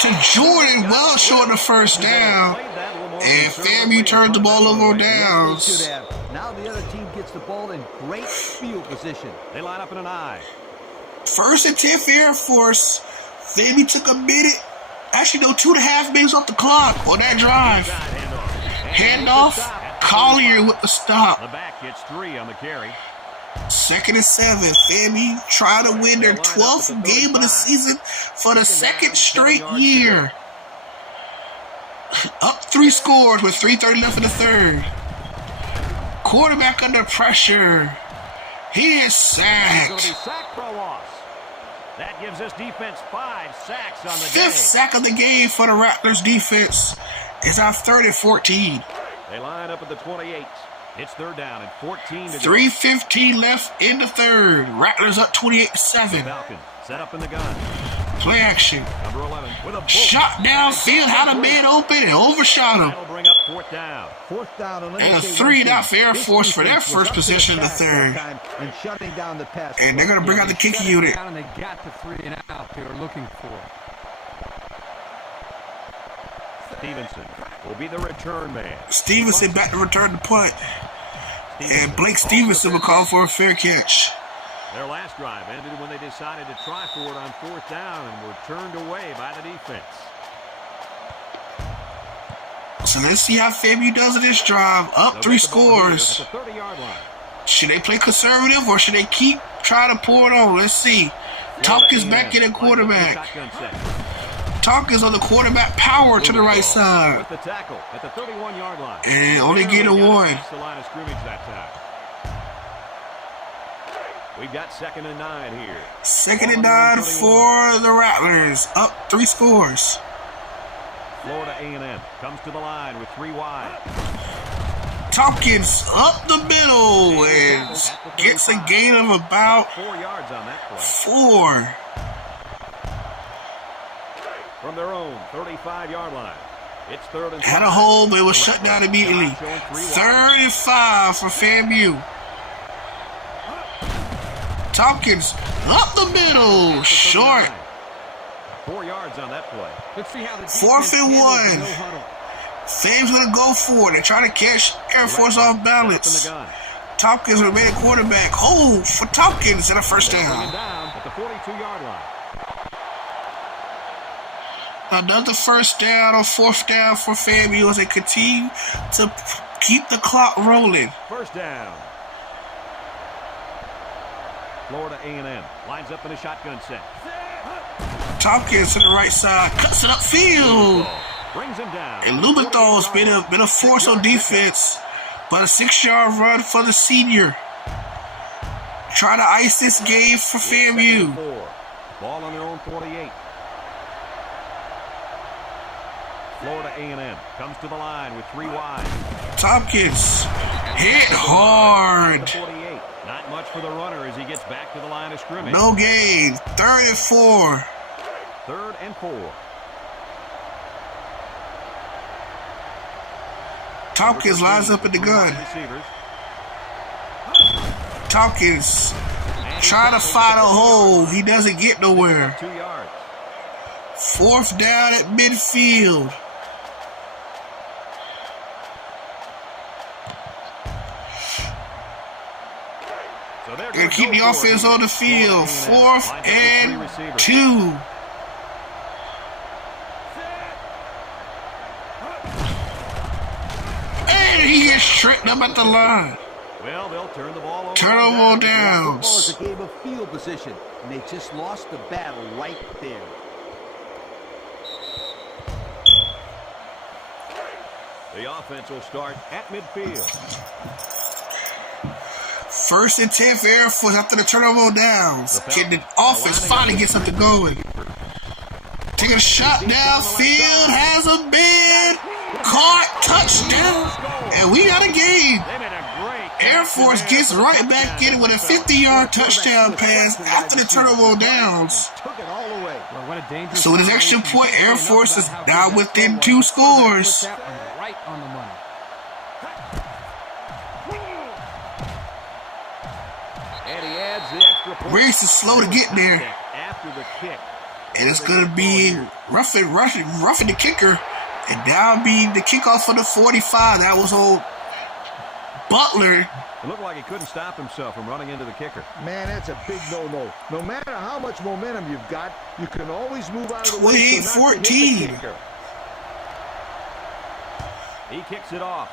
to Jordan, well short of first down. And FAMU turns the ball over on downs. Now the other team gets the ball in great field position. They line up in an I. 1st and 10 for Air Force. FAMU took a minute. Actually, no, 2.5 minutes off the clock on that drive. Handoff. Collier with the stop. The back gets 3 on the carry. 2nd and 7. FAMU trying to win their 12th game of the season for the 2nd straight year. Up 3 scores with 3:30 left in the 3rd. Quarterback under pressure. He is sacked. It's going to be sacked for a loss. That gives this defense 5 sacks on the 5th sack of the game for the Rattlers defense. It's our 3rd and 14. They line up at the 28. It's 3rd down and 14 to go. 3:15 left in the 3rd. Rattlers up 28-7. Falcons set up in the gun. Play action. Number 11 with a Shot downfield, had a man open and overshot him. That'll bring up fourth down. Fourth down, And a 3-and-out for Air Force for their first possession in the third. And shutting down the pass. And they're going to bring out the kicking unit. And they got the 3-and-out they were looking for. Stevenson will be the return man. Stevenson back to return the punt. And Blake Stevenson will call for a fair catch. Their last drive ended when they decided to try for it on fourth down and were turned away by the defense. So let's see how FAMU does in this drive. Up 3 scores. At the 30-yard line. Should they play conservative or should they keep trying to pour it on? Let's see. Tompkins back in at quarterback. Tompkins on the quarterback power to the right side. With the tackle at the 31-yard line. And only get a 1. The line of scrimmage that time. We've got 2nd and 9 here. 2nd and 9 for the Rattlers. Up 3 scores. Florida A&M comes to the line with 3 wide. Tompkins up the middle and gets a gain of about 4 yards on that play. 4. From their own 35-yard line. It's 3rd and 5. Had a hole, but it was shut down immediately. 3rd and 5 for FAMU. Tompkins up the middle, short. 4 yards on that play. Let's see how the 4th and 1. FAMU's gonna go for it. They're trying to catch Air Force off balance. Tompkins remain quarterback. Hold for Tompkins and a first down. Down at the 42-yard line. Another first down or 4th down for FAMU as they continue to keep the clock rolling. First down. Florida A&M lines up in a shotgun set. Tompkins to the right side, cuts it upfield. Brings him down. And Lumenthor's been a force on defense, but a 6-yard run for the senior. Trying to ice this game for FAMU. Ball on their own 48. Florida A&M comes to the line with 3 wide. Tompkins hit hard. 48. Not much for the runner as he gets back to the line of scrimmage. No gain. 3rd and 4. 3rd and 4. Tompkins lines up in the gun. Tompkins trying to find a hole. He doesn't get nowhere. 2 yards. 4th down at midfield. They're going to keep the offense on the field. 4th and 2. And he gets tricked up at the line. Well, they'll turn the ball over. Turnover downs. Football is a game of field position, and they just lost the battle right there. The offense will start at midfield. 1st and 10 for Air Force after the turnover downs. Can the offense finally get something going? Taking a shot downfield, has a bid, caught, touchdown, and we got a game. Air Force gets right back in with a 50-yard touchdown pass after the turnover downs. So with an extra point, Air Force is now within 2 scores. Right on the money. Race is slow to get there. After the kick. And it's going to be roughing the kicker. And that'll be the kickoff for the 45. That was old Butler. It looked like he couldn't stop himself from running into the kicker. Man, that's a big no-no. No matter how much momentum you've got, you can always move out of the way. 28-14. He kicks it off.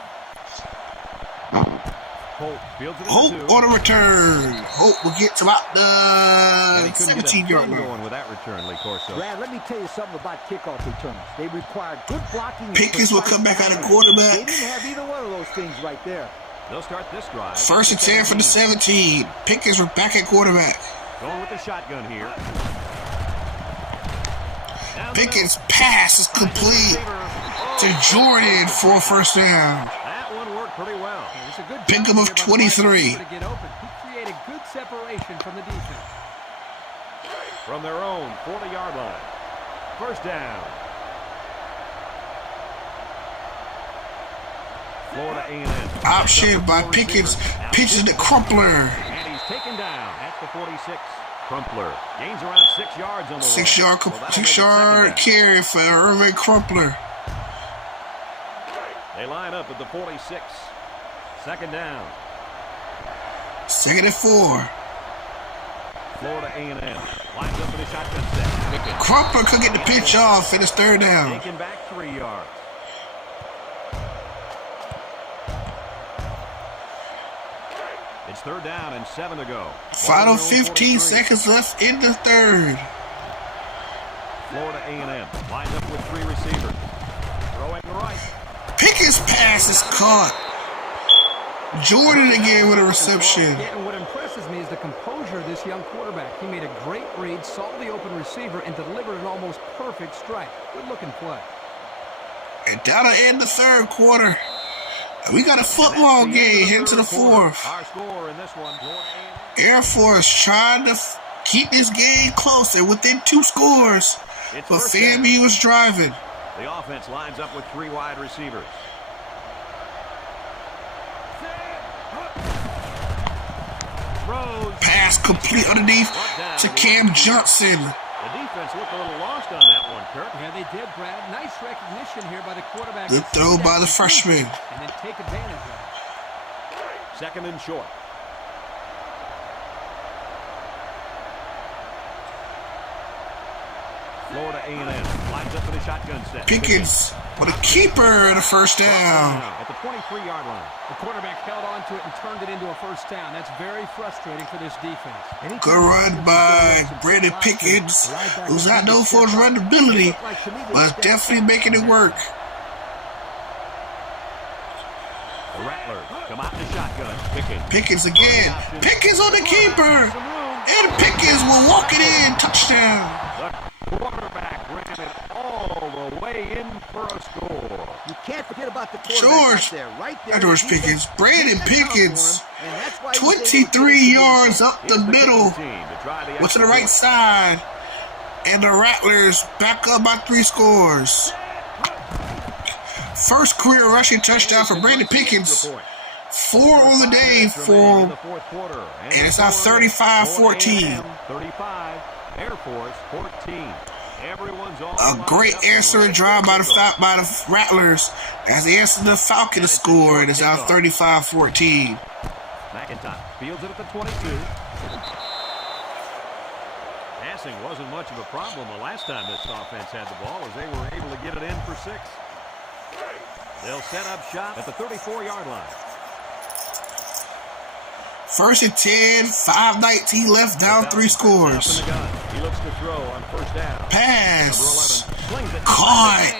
Hope on a return. Hope will get to about the 17-yard line. Going with that return, Lee Corso. Brad, let me tell you something about kickoff returns. They require good blocking. Pickens will come back out of quarterback. They didn't have either one of those things right there. They'll start this drive. 1st and 10 for the 17. Pickens were back at quarterback. Going with the shotgun here. Pickens' pass is complete to Jordan for a first down. That one worked pretty well. Pickup of 23. He created good separation from the defense. from their own 40-yard line. First down. Florida A&M. Option by Pickens. Pitches to Crumpler. And he's taken down at the 46. Crumpler gains around 6 yards on the 6 run. yard, So that'll make it 6 second yard down. carry for Irvin Crumpler. They line up at the 46. Second down. 2nd and 4. Florida A&M lines up in the shotgun set. Pickens Crumpler could get the pitch off, and it's 3rd down. taken back 3 yards. It's 3rd down and 7 to go. Final Ball on their own 15 43. seconds left in the 3rd. Florida A&M lines up with 3 receivers. Throwing right. Pickens' pass is caught. Jordan again with a reception. Yeah, and what impresses me is the composure of this young quarterback. He made a great read, saw the open receiver, and delivered an almost perfect strike. Good-looking play. And that'll end the 3rd quarter. We got a football game heading to the 4th. Our score in this one, Florida A&M. Air Force trying to keep this game close and within 2 scores. It's But first down. FAMU was driving. The offense lines up with 3 wide receivers. Throws. Pass complete underneath to Cam Johnson. The defense looked a little lost on that one, Kirk. Yeah, they did, Brad. Nice recognition here by the quarterback. Good to throw see by that the freshman. And then take advantage of it. Second and short. Florida A&M lines up for the shotgun set. Pickens with a keeper and a 1st down. At the 23-yard line. The quarterback held on to it and turned it into a 1st down. That's very frustrating for this defense. Good run by Brandon Pickens, who's not known for his run ability, but is definitely making it work. The Rattlers come out in the shotgun. Pickens again. Pickens on the keeper. And Pickens will walk it in. Touchdown. The quarterback ran it all the way in for a score. You can't forget about the quarterback George. right there. George The Pickens. defense Brandon takes it down Pickens. for him, and that's why he was able to get 23 it to yards the up the Here's middle. kicking team to try the Went to extra the right point. side. And the Rattlers back up by 3 scores. First career rushing touchdown for Brandon Pickens. 4 on the day for him. And it's now 35-14. 35, Air Force 14. Everyone's all A great answering drive by the Rattlers as they answered the Falcon to score. And it's now 35-14. McIntyre fields it at the 22. Passing wasn't much of a problem the last time this offense had the ball as they were able to get it in for 6. They'll set up shop at the 34-yard line. 1st and 10, 5:19 left, down 3 scores. He looks to throw on 1st down. Pass. Number 11 slings it. Caught.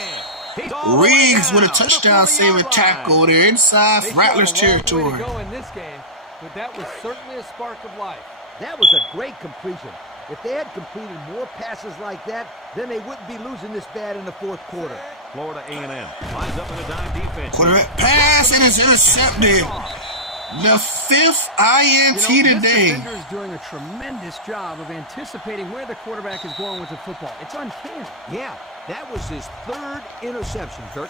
He's all the way Riggs with a down to the touchdown 40-yard saving line. tackle. They're inside They Rattlers still have a long way territory. to go in this game, but that was certainly a spark of life. That was a great completion. If they had completed more passes like that, then they wouldn't be losing this bad in the 4th quarter. Florida A&M lines up in a dime defense. Quarterback pass and is intercepted. The 5th INT This today. defender is doing a tremendous job of anticipating where the quarterback is going with the football. It's uncanny. Yeah, that was his 3rd interception, Kirk.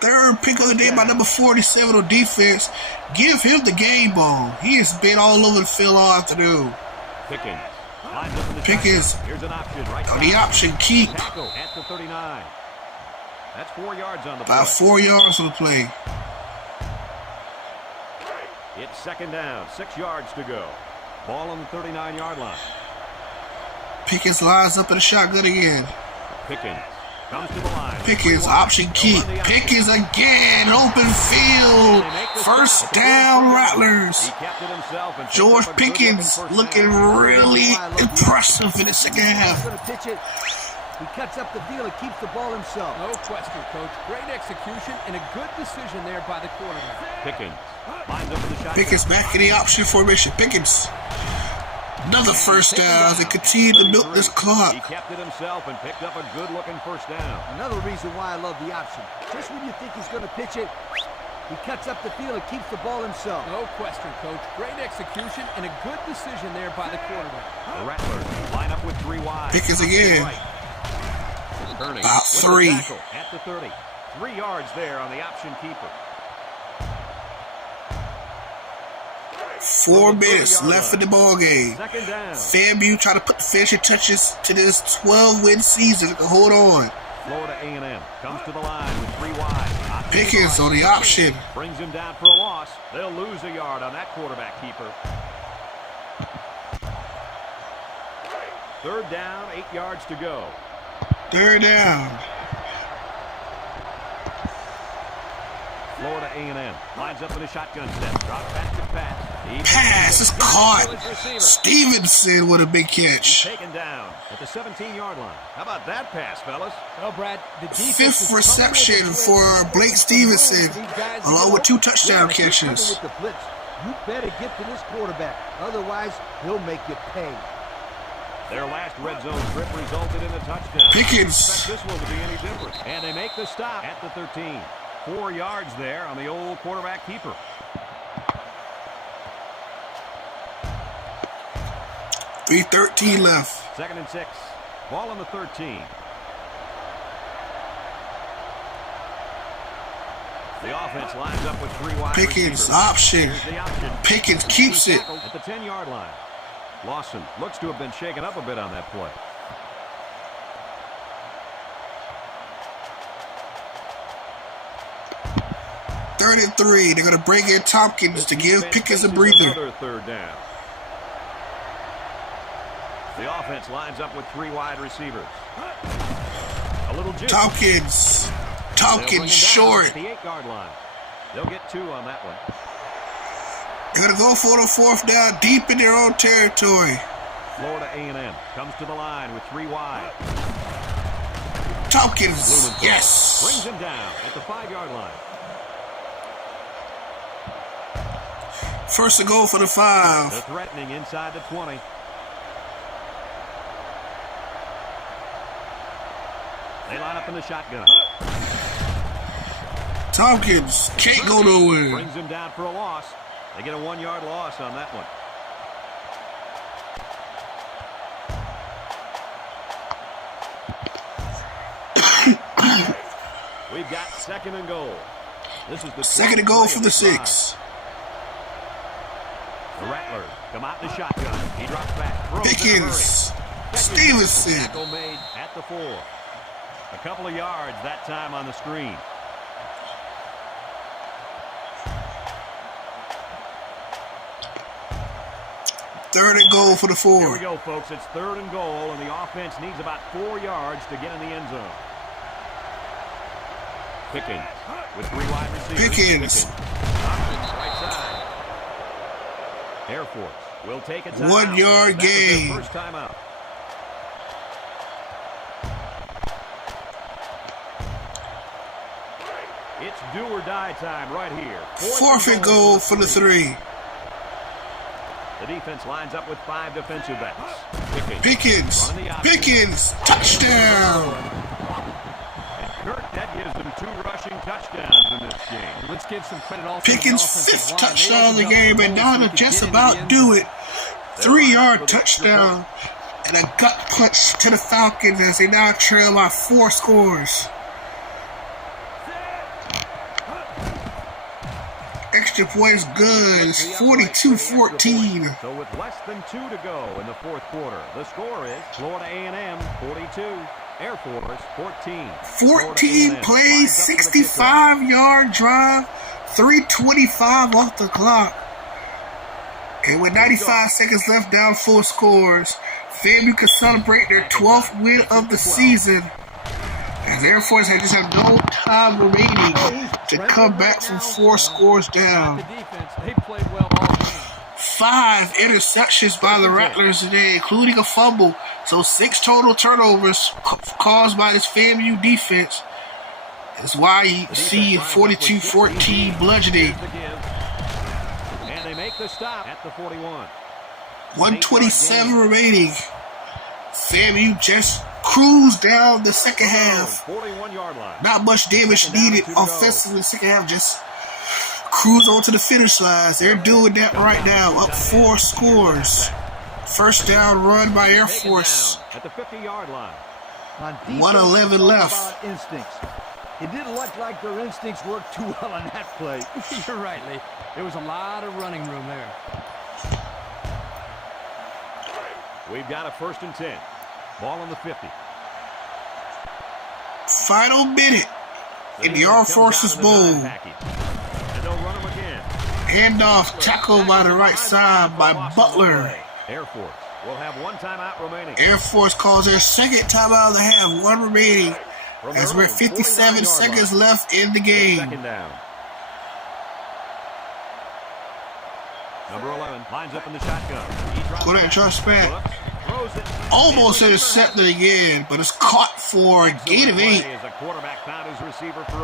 3rd pick of the day by number 47 on defense. Give him the game ball. He has been all over the field all afternoon. Pickens lines up in the Pickens. shotgun. Here's an option right On the side. option, keep. Tackle at the 39. That's 4 yards on the play. About 4 yards on the play. It's 2nd down, 6 yards to go. Ball on the 39-yard line. Pickens lines up in the shotgun again. Pickens comes to the line. Pickens, option keep. Pickens again, open field. 1st down, Rattlers. He kept it himself and George picked up a good-looking Pickens first looking down. really impressive in the 2nd half. He's going to pitch it. He cuts up the field and keeps the ball himself. No question, Coach. Great execution and a good decision there by the quarterback. Pickens lines up in the shotgun. Pickens back in the option formation. Pickens. Another 1st down as they continue to milk this clock. He kept it himself and picked up a good-looking first down. Another reason why I love the option. Just when you think he's going to pitch it, He cuts up the field and keeps the ball himself. No question, Coach. Great execution and a good decision there by the quarterback. The Rattlers line up with 3 wide. Pickens again. Right. About 3. At the 30. 3 yards there on the option keeper. 4 minutes left in the ball game. Second down. FAMU trying to put the finishing touches to this 12-win season. Hold on. Florida A&M comes to the line with 3 wide. Pickens on the option. Brings him down for a loss. They'll lose a yard on that quarterback keeper. 3rd down, 8 yards to go. 3rd down. Florida A&M lines up in a shotgun step. Drop back to pass. Pass is caught. Stevenson with a big catch. Taken down at the 17-yard line. How about that pass, fellas? Well, Brad, the defense 5th reception for Blake Stevenson, along with 2 touchdown catches. With the blitz, you better get to this quarterback. Otherwise, he'll make you pay. Their last red zone trip resulted in a touchdown. Pickens. Expect this one to be any different. And they make the stop at the 13. 4 yards there on the old quarterback keeper. .313 left. 2nd and 6. Ball on the 13. The offense lines up with 3 wide Pickens receivers. option. Here's the option. Pickens keeps it. At the 10-yard line. Lawson looks to have been shaken up a bit on that play. Third and 3. They're going to bring in Tompkins to give Pickens a breather. Another 3rd down. The offense lines up with 3 wide receivers. A little juice. Tompkins short. At the 8-yard line. They'll get 2 on that one. They're going to go for the 4th down deep in their own territory. Florida A&M comes to the line with 3 wide. Tompkins, yes. Brings him down at the 5-yard line. 1st and goal for the 5. They're threatening inside the 20. They line up in the shotgun. Tompkins can't go nowhere. Brings him down for a loss. They get a 1-yard loss on that one. We've got 2nd and goal. This is the 2nd and goal for the 6. The Rattlers come out in the shotgun. He drops back. Pickens. Stevenson. Tackle made at the 4. A couple of yards that time on the screen. Third and goal for the 4. Here we go, folks. It's 3rd and goal, and the offense needs about 4 yards to get in the end zone. Pickens with 3 wide receivers. Pickens. Right side. Air Force will take a timeout. 1 yard That was their gain. first timeout. It's do or die time right here. 4th and goal for the 3. The defense lines up with 5 defensive backs. Pickens. running the option. Pickens. Touchdown. And Kirk, that gives them 2 rushing touchdowns in this game. Let's give some credit also Pickens' to the 5th offensive line. touchdown of the They game, opened and up now the to hole so just he could get about into do the it. end 3-yard touchdown and a gut punch to the Falcons as they now trail by 4 scores. Extra points good. It's 42-14. So with less than 2 to go in the 4th quarter, the score is Florida A&M 42, Air Force 14. 14 plays, 65-yard drive, 3:25 off the clock. And with 95 seconds left, down 4 scores, FAMU can celebrate their 12th win of the season. As Air Force had just had no time remaining to come back from 4 scores down. The defense, they played well all game. 5 interceptions by the Rattlers today, including a fumble. So 6 total turnovers caused by this FAMU defense. That's why you see 42-14 bludgeoning. And they make the stop at the 41. 1:27 remaining. FAMU just cruised down the second half. 41-yard line. Not much damage needed offensively in the second half. Just cruise on to the finish lines. They're doing that right now. Up 4 scores. First down run by Air Force. At the 50-yard line. 1:11 left. About instincts. It didn't look like their instincts worked too well on that play. You're right, Lee. There was a lot of running room there. We've got a 1st and 10. Ball on the 50. Final minute in the Armed Forces Bowl. And they'll run him again. Handoff tackle by the right side by Butler. Air Force will have 1 timeout remaining. Air Force calls their second timeout of the half, 1 remaining. As we're 57 seconds left in the game. Second down. Number 11 lines up in the shotgun. Go ahead and trust back. Almost intercepted again, but it's caught for a gain of 8.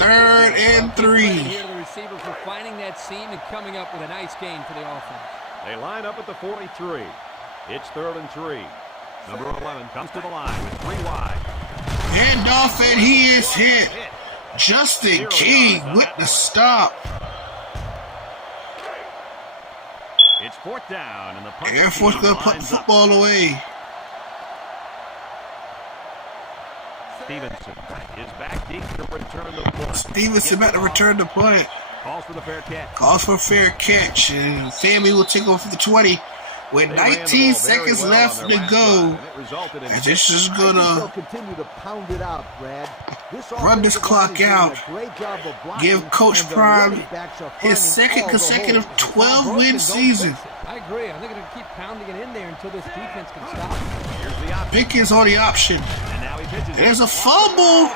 3rd and 3. Here to the receiver for finding that seam and coming up with a nice gain for the offense. They line up at the 43. It's 3rd and 3. Number 11 comes to the line with 3 wide. Handoff, and he is hit. Justin King with the stop. It's 4th down, and the Air Force going to put the football away. Stevenson is back deep to return the punt. Stevenson back to return the punt. Calls for the fair catch. Calls for a fair catch, and FAMU will take over the 20 with 19 seconds left to go. And this is going to continue to pound it out, Brad. Run this clock out. Give Coach Prime his second consecutive 12-win season. I agree. I think they're going to keep pounding it in there until this defense can stop. Pickens on the option. There's a fumble.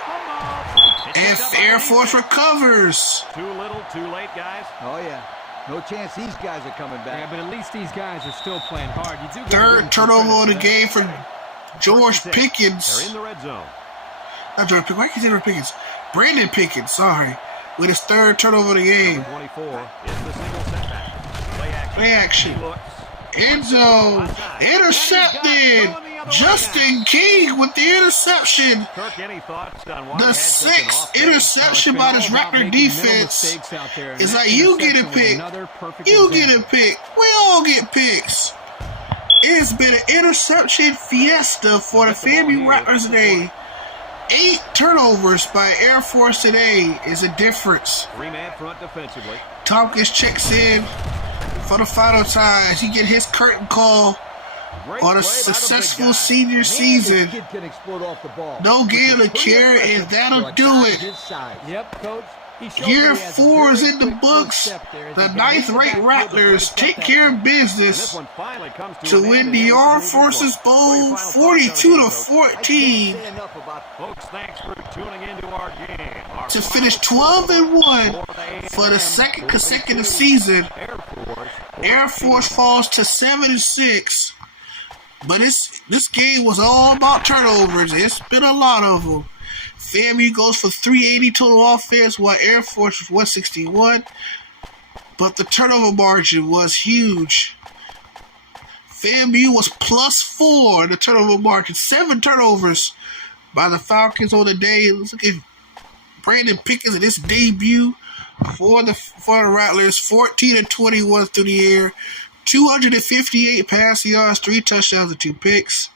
And Air Force recovers. Too little, too late, guys. Oh, yeah. No chance these guys are coming back. Yeah, but at least these guys are still playing hard. You do 3rd turnover of the game for George Pickens. They're in the red zone. Not George Pickens. Why can't I say Pickens? Brandon Pickens, sorry. With his 3rd turnover of the game. 24 is the single setback. Play action. End zone. Intercepted. Justin King with the interception. Kirk, any thoughts on why The 6th interception by this Raptor defense is like, you get a pick. You get a pick. We all get picks. It's been an interception fiesta for the FAMU Raptors today. 8 turnovers by Air Force today is a difference. 3-man front defensively. Tompkins checks in for the final time. He get his curtain call on a successful senior season. No gain of care, and that'll do it. Yep, Coach. Year 4 is in the books. The 9th-ranked Rattlers take care of business to win the Armed Forces Bowl 42-14 to finish 12-1 for the second consecutive season. Air Force falls to 7-6. But this game was all about turnovers. It's been a lot of them. FAMU goes for 380 total offense, while Air Force was 161. But the turnover margin was huge. FAMU was +4 in the turnover margin. 7 turnovers by the Falcons on the day. Look at Brandon Pickens in his debut for the Rattlers. 14-21 through the air. 258 passing yards, 3 touchdowns, and 2 picks.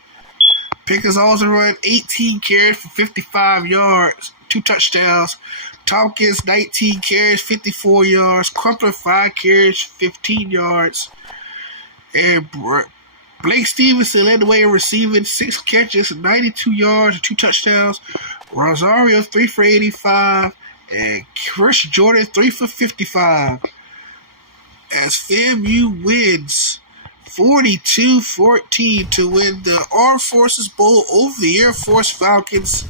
Pickens also run 18 carries for 55 yards, 2 touchdowns. Tompkins, 19 carries, 54 yards. Crumpler, 5 carries, 15 yards. And Blake Stevenson led the way in receiving, 6 catches, 92 yards, and 2 touchdowns. Rosario, 3 for 85. And Chris Jordan, 3 for 55. As FAMU wins 42-14 to win the Armed Forces Bowl over the Air Force Falcons.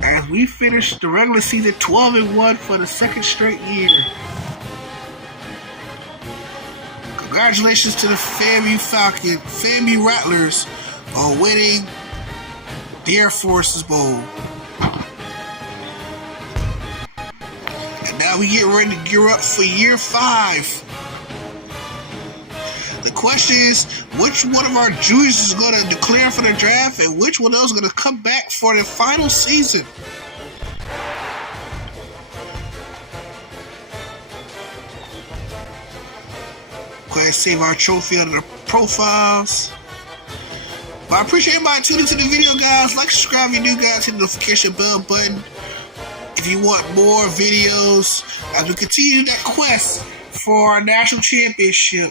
As we finish the regular season 12-1 for the second straight year. Congratulations to the FAMU Rattlers on winning the Air Forces Bowl. And now we get ready to gear up for year 5. The question is, which one of our juniors is going to declare for the draft and which one else is going to come back for the final season? ahead and save our trophy under the profiles. But I appreciate everybody tuning into the video, guys. Like, subscribe if you're new, guys. Hit the notification bell button if you want more videos as we continue that quest for our national championship.